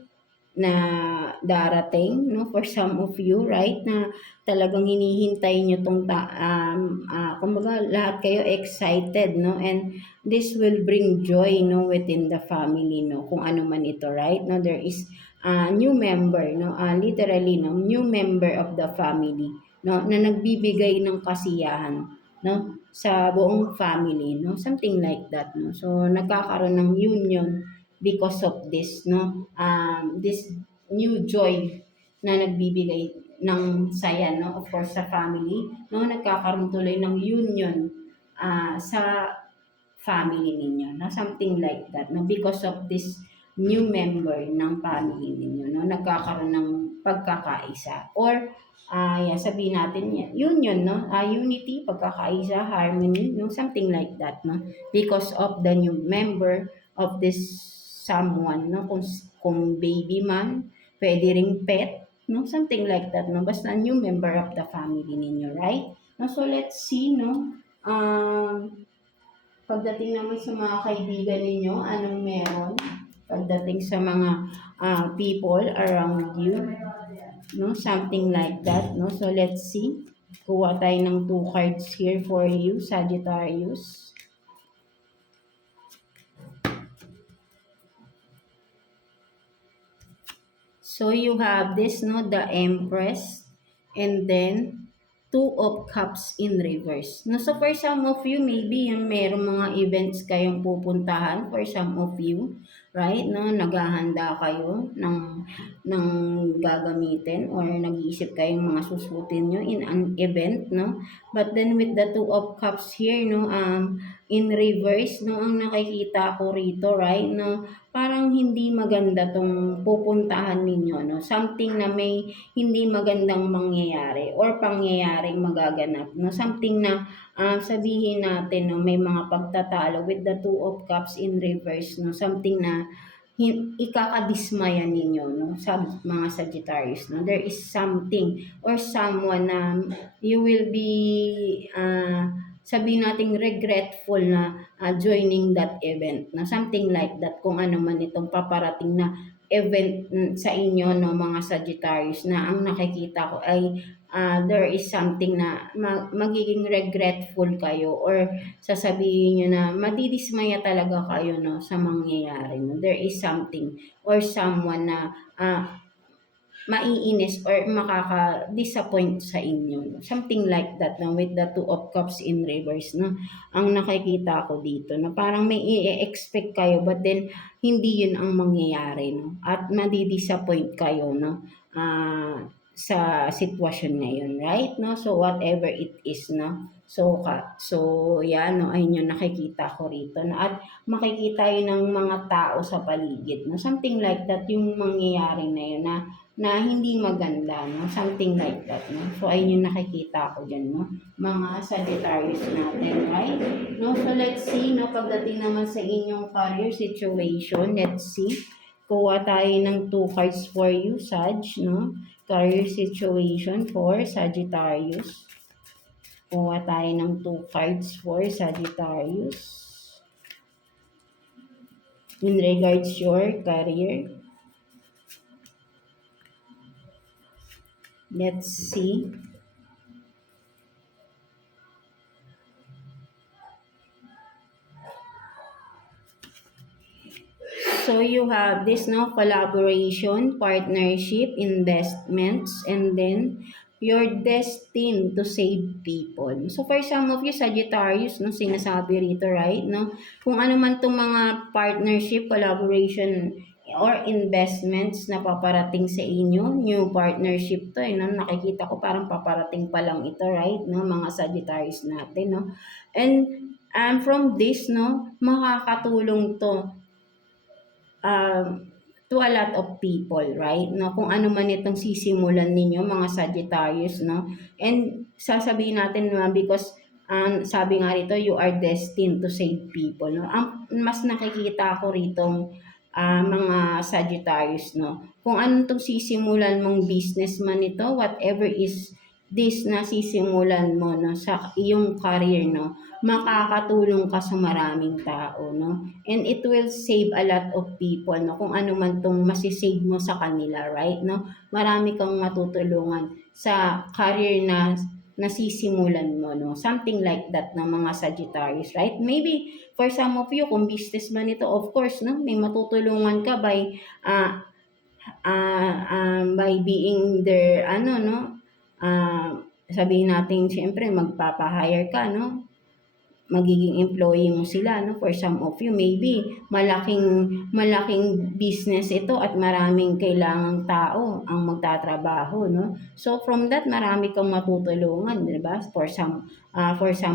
na darating, no, for some of you, right, na talagang hinihintay nyo tong kumbaga lahat kayo excited, no, and this will bring joy, no, within the family, no, kung ano man ito, right, no, there is a new member, no, literally, no, new member of the family, no, na nagbibigay ng kasiyahan, no, sa buong family, no, something like that, no, so nagkakaroon ng union because of this, no, this new joy na nagbibigay ng saya, no, of course sa family, no, nagkakaroon tuloy ng union sa family ninyo, no, something like that, no, because of this new member ng family ninyo, no, nagkakaroon ng pagkakaisa, or yeah, sabihin natin yan, union, no, unity, pagkakaisa, harmony, no, something like that, no, because of the new member of this someone, no, kung baby man, pwede ring pet, no, something like that, no, basta new member of the family ninyo, right? No, so let's see, no, pagdating naman sa mga kaibigan ninyo, anong meron? Pagdating sa mga people around you, no, something like that, no, so let's see. Kuha tayo ng 2 cards here for you, Sagittarius. So you have this, no, the Empress, and then 2 of Cups in reverse. No, so for some of you, maybe yung merong mga events kayong pupuntahan for some of you, right? No, naghahanda kayo ng gagamitin or nag-iisip kayong mga susutin nyo in an event, no? But then with the 2 of Cups here, no, in reverse, no, ang nakikita ko rito, right, no, parang hindi maganda tong pupuntahan ninyo, no? Something na may hindi magandang mangyayari or pangyayaring magaganap, no? Something na sabihin natin, no, may mga pagtatalo with the 2 of Cups in reverse, no? Something na ikakadismaya ninyo, no, sa mga Sagittarius, no, there is something or someone na you will be sabihin nating regretful na joining that event, na something like that, kung ano man itong paparating na event sa inyo, no, mga Sagittarius, na ang nakikita ko ay there is something na magiging regretful kayo or sasabihin nyo na madidismaya talaga kayo, no, sa mangyayari, no. There is something or someone na maiinis or makaka-disappoint sa inyo, no? Something like that, no, with the 2 of Cups in reverse, no. Ang nakikita ko dito, no, parang may i-expect kayo but then hindi yun ang mangyayari, no, at madi-disappoint kayo, no, sa sitwasyon na yun, right, no. So whatever it is, no, So yan, no, ayun yung nakikita ko rito. No? At makikita yun ng mga tao sa paligid. No? Something like that yung mangyayari na yun na hindi maganda. No? Something like that. No? So ayun yung nakikita ko dyan. No? Mga Sagittarius natin. Right? No? So let's see. No? Pagdating naman sa inyong career situation, let's see. Kuha tayo ng 2 cards for you, Sag. No? Career situation for Sagittarius. Kuha tayo ng 2 cards for Sagittarius. In regards your career. Let's see. So you have this, no, collaboration, partnership, investments, and then you're destined to save people. So for some of you, Sagittarius, no, sinasabi rito, right, no, kung ano man itong mga partnership, collaboration, or investments na paparating sa inyo, new partnership to, no, nakikita ko parang paparating pa lang ito, right, no, mga Sagittarius natin, no, and from this, no, makakatulong to to a lot of people, right? No, kung ano man itong sisimulan ninyo, mga Sagittarius, no? And sasabihin natin na because sabi nga rito, you are destined to save people, no? Ang mas nakikita ko rito mga Sagittarius, no? Kung ano itong sisimulan mong business man ito, whatever is this na sisimulan mo, no, sa iyong career, no, makakatulong ka sa maraming tao, no? And it will save a lot of people, no? Kung ano man tong masisave mo sa kanila, right, no? Marami kang matutulungan sa career na nasisimulan mo, no? Something like that ng mga Sagittarius, right? Maybe for some of you, kung business man ito, of course, no? May matutulungan ka by being their, no? Sabihin natin, siyempre, magpapa-hire ka, no? Magiging employee mo sila, no? For some of you, maybe malaking business ito at maraming kailangang tao ang magtatrabaho, no? So from that, marami kang matutulungan, di ba? For some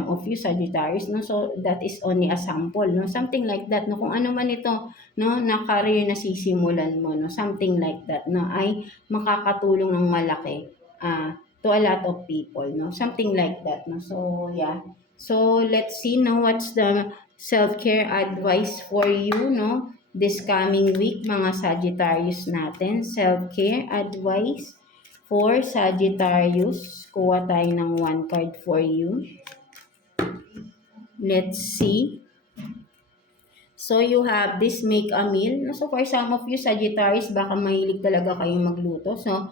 of you, Sagittarius, no? So that is only a sample, no? Something like that, no? Kung ano man ito, no, na career na sisimulan mo, no? Something like that, no? Ay makakatulong ng malaki to a lot of people, no? Something like that, no? So yeah. So, let's see now what's the self-care advice for you, no? This coming week, mga Sagittarius natin. Self-care advice for Sagittarius. Kuha tayo ng 1 card for you. Let's see. So, you have this make a meal. So, for some of you, Sagittarius, baka mahilig talaga kayong magluto. So,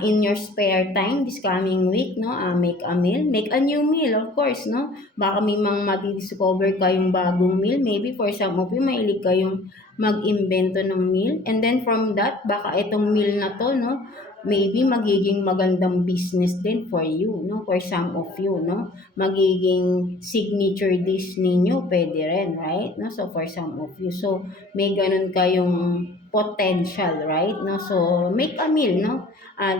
in your spare time this coming week, no, make a meal, make a new meal, of course, no. Baka may mga madidiscover kayong bagong meal. Maybe for some of you, mahilig kayong mag-imbento ng meal. And then from that, baka itong meal na to, no, maybe magiging magandang business din for you, no, for some of you, no. Magiging signature dish ninyo, pwede rin, right, no. So for some of you, so may ganun kayong potential, right, no. So make a meal, no,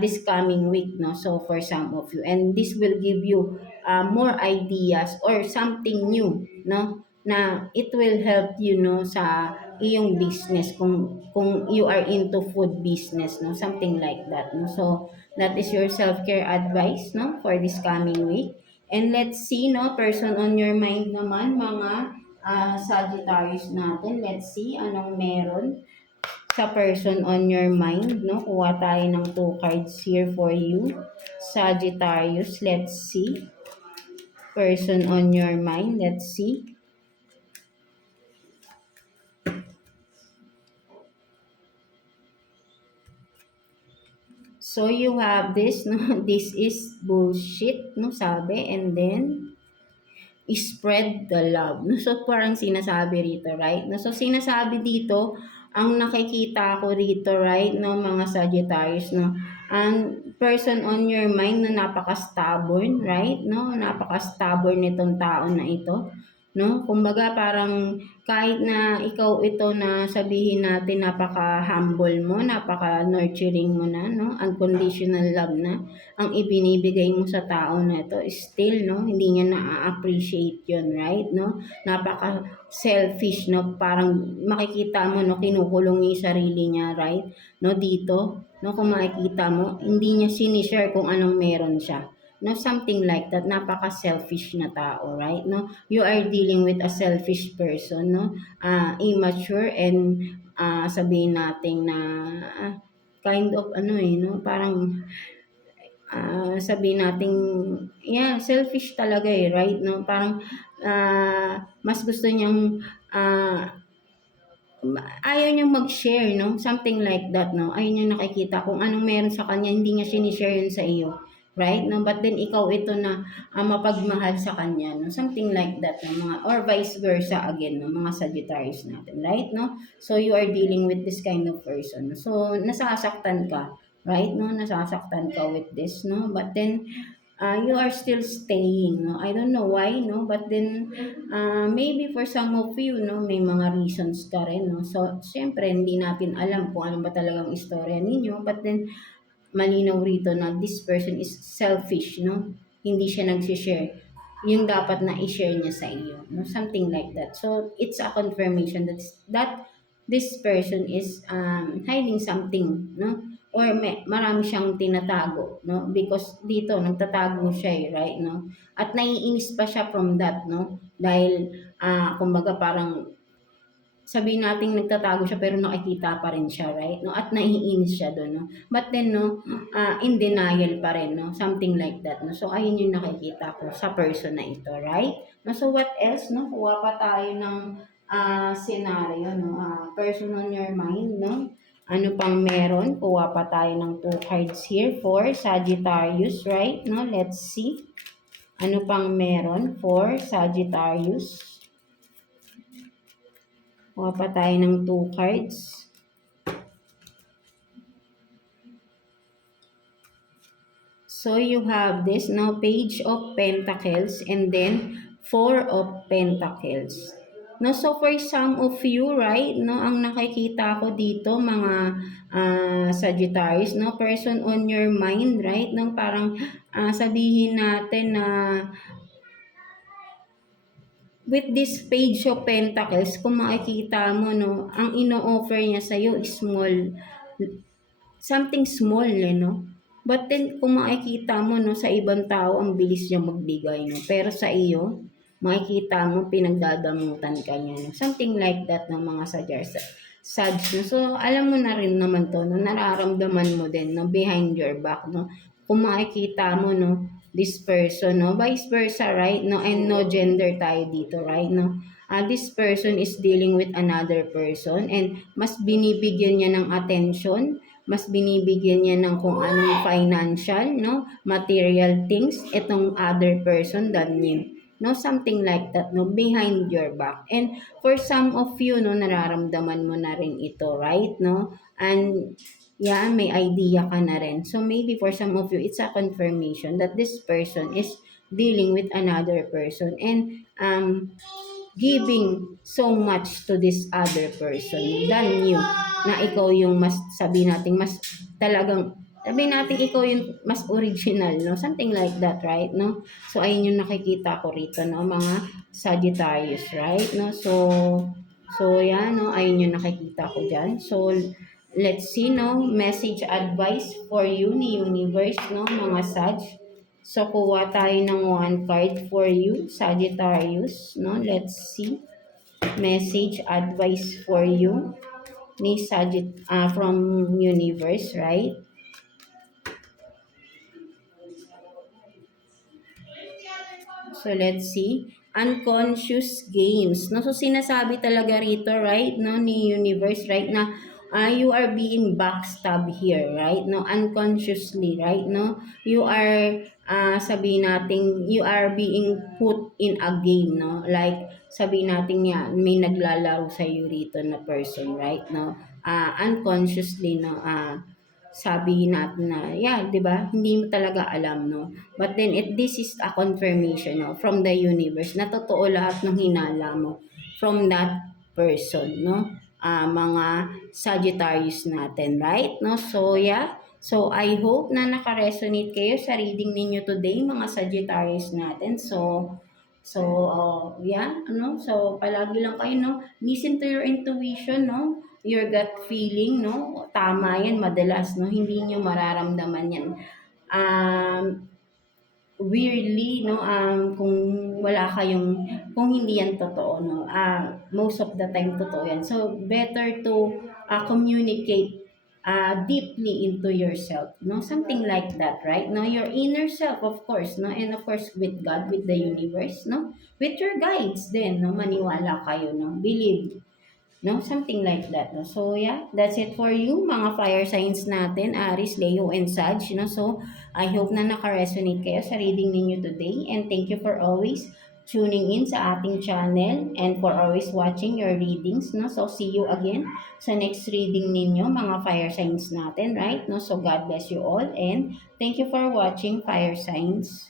this coming week, no, so for some of you, and this will give you more ideas or something new, no, na it will help you, no, sa iyong business kung you are into food business, no, something like that, no. So that is your self-care advice, no, for this coming week. And let's see, no, person on your mind naman, mga Sagittarius natin. Let's see anong meron sa person on your mind, no? Kuha tayo ng 2 cards here for you, Sagittarius. Let's see. Person on your mind. Let's see. So you have this, no? This is bullshit, no? Sabi. And then, spread the love. No? So parang sinasabi rito, right? No? So sinasabi dito, ang nakikita ko rito, right, no, mga Sagittarius, no, ang person on your mind na napaka-stubborn, right, no, napaka-stubborn nitong tao na ito, no? Kumbaga parang kahit na ikaw ito na sabihin natin napaka-humble mo, napaka-nurturing mo na, no? Unconditional love na ang ibinibigay mo sa tao na ito, still, no? Hindi niya na-appreciate yun, right? No? Napaka-selfish, no? Parang makikita mo, no? Kinukulong niya yung sarili niya, right? No? Dito, no? Kung makikita mo, hindi niya sinishare kung anong meron siya. No, something like that. Napaka-selfish na tao, right? No, you are dealing with a selfish person, no? Immature and sabihin natin na kind of ano no? Parang sabihin natin, yeah, selfish talaga right? No, parang mas gusto niyang ayaw niyang mag-share, no? Something like that, no? Ayaw niyang nakikita kung anong meron sa kanya, hindi niya sinishare yun sa iyo. Right? No? But then, ikaw ito na mapagmahal sa kanya. No? Something like that. No? Or vice versa again, no? Mga Sagittarius natin. Right? No? So, you are dealing with this kind of person. So, nasasaktan ka. Right? No? Nasasaktan ka with this. No? But then, you are still staying, no? I don't know why, no? But then, maybe for some of you, no, may mga reasons ka rin, no? So, syempre, hindi natin alam kung ano ba talagang istorya ninyo. But then, malinaw rito na this person is selfish, no? Hindi siya nagsishare. Yung dapat na i-share niya sa iyo, no? Something like that. So, it's a confirmation that this person is hiding something, no? Or marami siyang tinatago, no? Because dito, nagtatago siya right, no? At naiinis pa siya from that, no? Dahil, kumbaga parang sabihin natin nagtatago siya pero nakikita pa rin siya, right? No? At naiinis siya doon, no? But then, no, in denial pa rin, no? Something like that, no? So, ayun yung nakikita ko sa person na ito, right? No? So, what else, no? Kuha pa tayo ng scenario, no? Person on your mind, no? Ano pang meron? Kuha pa tayo ng 2 cards here for Sagittarius, right? No, let's see. Ano pang meron for Sagittarius? Kuha pa tayo ng 2 cards. So, you have this, no? Page of Pentacles and then 4 of Pentacles. No, so for some of you, right, no, ang nakikita ko dito, mga Sagittarius, no, person on your mind, right, no, parang sabihin natin na with this Page of Pentacles, kung makikita mo, no, ang ino-offer niya sa'yo is small, something small, no? But then, kung makikita mo, no, sa ibang tao, ang bilis niya magbigay, no? Pero sa iyo, makikita mo, pinagdadamutan ka niya, no? Something like that ng mga Sag, no? So, alam mo na rin naman to, no? Nararamdaman mo din, no? Behind your back, no? Kung makikita mo, no, this person, no? Vice versa, right? No? And no gender tayo dito, right? No? This person is dealing with another person and mas binibigyan niya ng attention, mas binibigyan niya ng kung anong financial, no, material things itong other person than you. No, something like that, no, behind your back. And for some of you, no, nararamdaman mo na rin ito, right, no? And yeah, may idea ka na rin. So maybe for some of you, it's a confirmation that this person is dealing with another person and giving so much to this other person than you, na ikaw yung mas, sabi natin, mas talagang, sabi natin ikaw yung mas original, no? Something like that, right, no? So, ayun yung nakikita ko rito, no? Mga Sagittarius, right, no? So, yan, no? Ayun yung nakikita ko dyan. So, let's see, no? Message advice for you ni Universe, no? Mga Sag. So, kuha tayo ng 1 card for you, Sagittarius, no? Let's see. Message advice for you ni from Universe, right? So, let's see. Unconscious games. No? So, sinasabi talaga rito, right, no, ni Universe, right, na you are being backstabbed here, right, no, unconsciously, right, no, you are, sabihin natin, you are being put in a game, no, like, sabihin natin may naglalaro sa iyo rito na person, right, no, unconsciously, no, sabi natin na, yeah, di ba? Hindi mo talaga alam, no? But then, this is a confirmation, no? From the universe, na totoo lahat ng hinala mo from that person, no? Mga Sagittarius natin, right? No? So, yeah. So, I hope na naka-resonate kayo sa reading ninyo today, mga Sagittarius natin. Yeah, so palagi lang kayo, no? Listen to your intuition, no? Your gut feeling, no? Tama yan madalas, no? Hindi nyo mararamdaman yan. Weirdly, no? Kung wala kayong, kung hindi yan totoo, no? Most of the time, totoo yan. So, better to communicate deeply into yourself, no? Something like that, right? No, your inner self, of course, no? And of course, with God, with the universe, no? With your guides then, no? Maniwala kayo, no? Believe, no? Something like that, no? So, yeah, that's it for you, mga fire signs natin, Aries, Leo, and Sag, no? So, I hope na naka-resonate kayo sa reading ninyo today, and thank you for always tuning in sa ating channel and for always watching your readings, no? So, see you again sa next reading ninyo, mga fire signs natin, right? No? So, God bless you all, and thank you for watching, fire signs.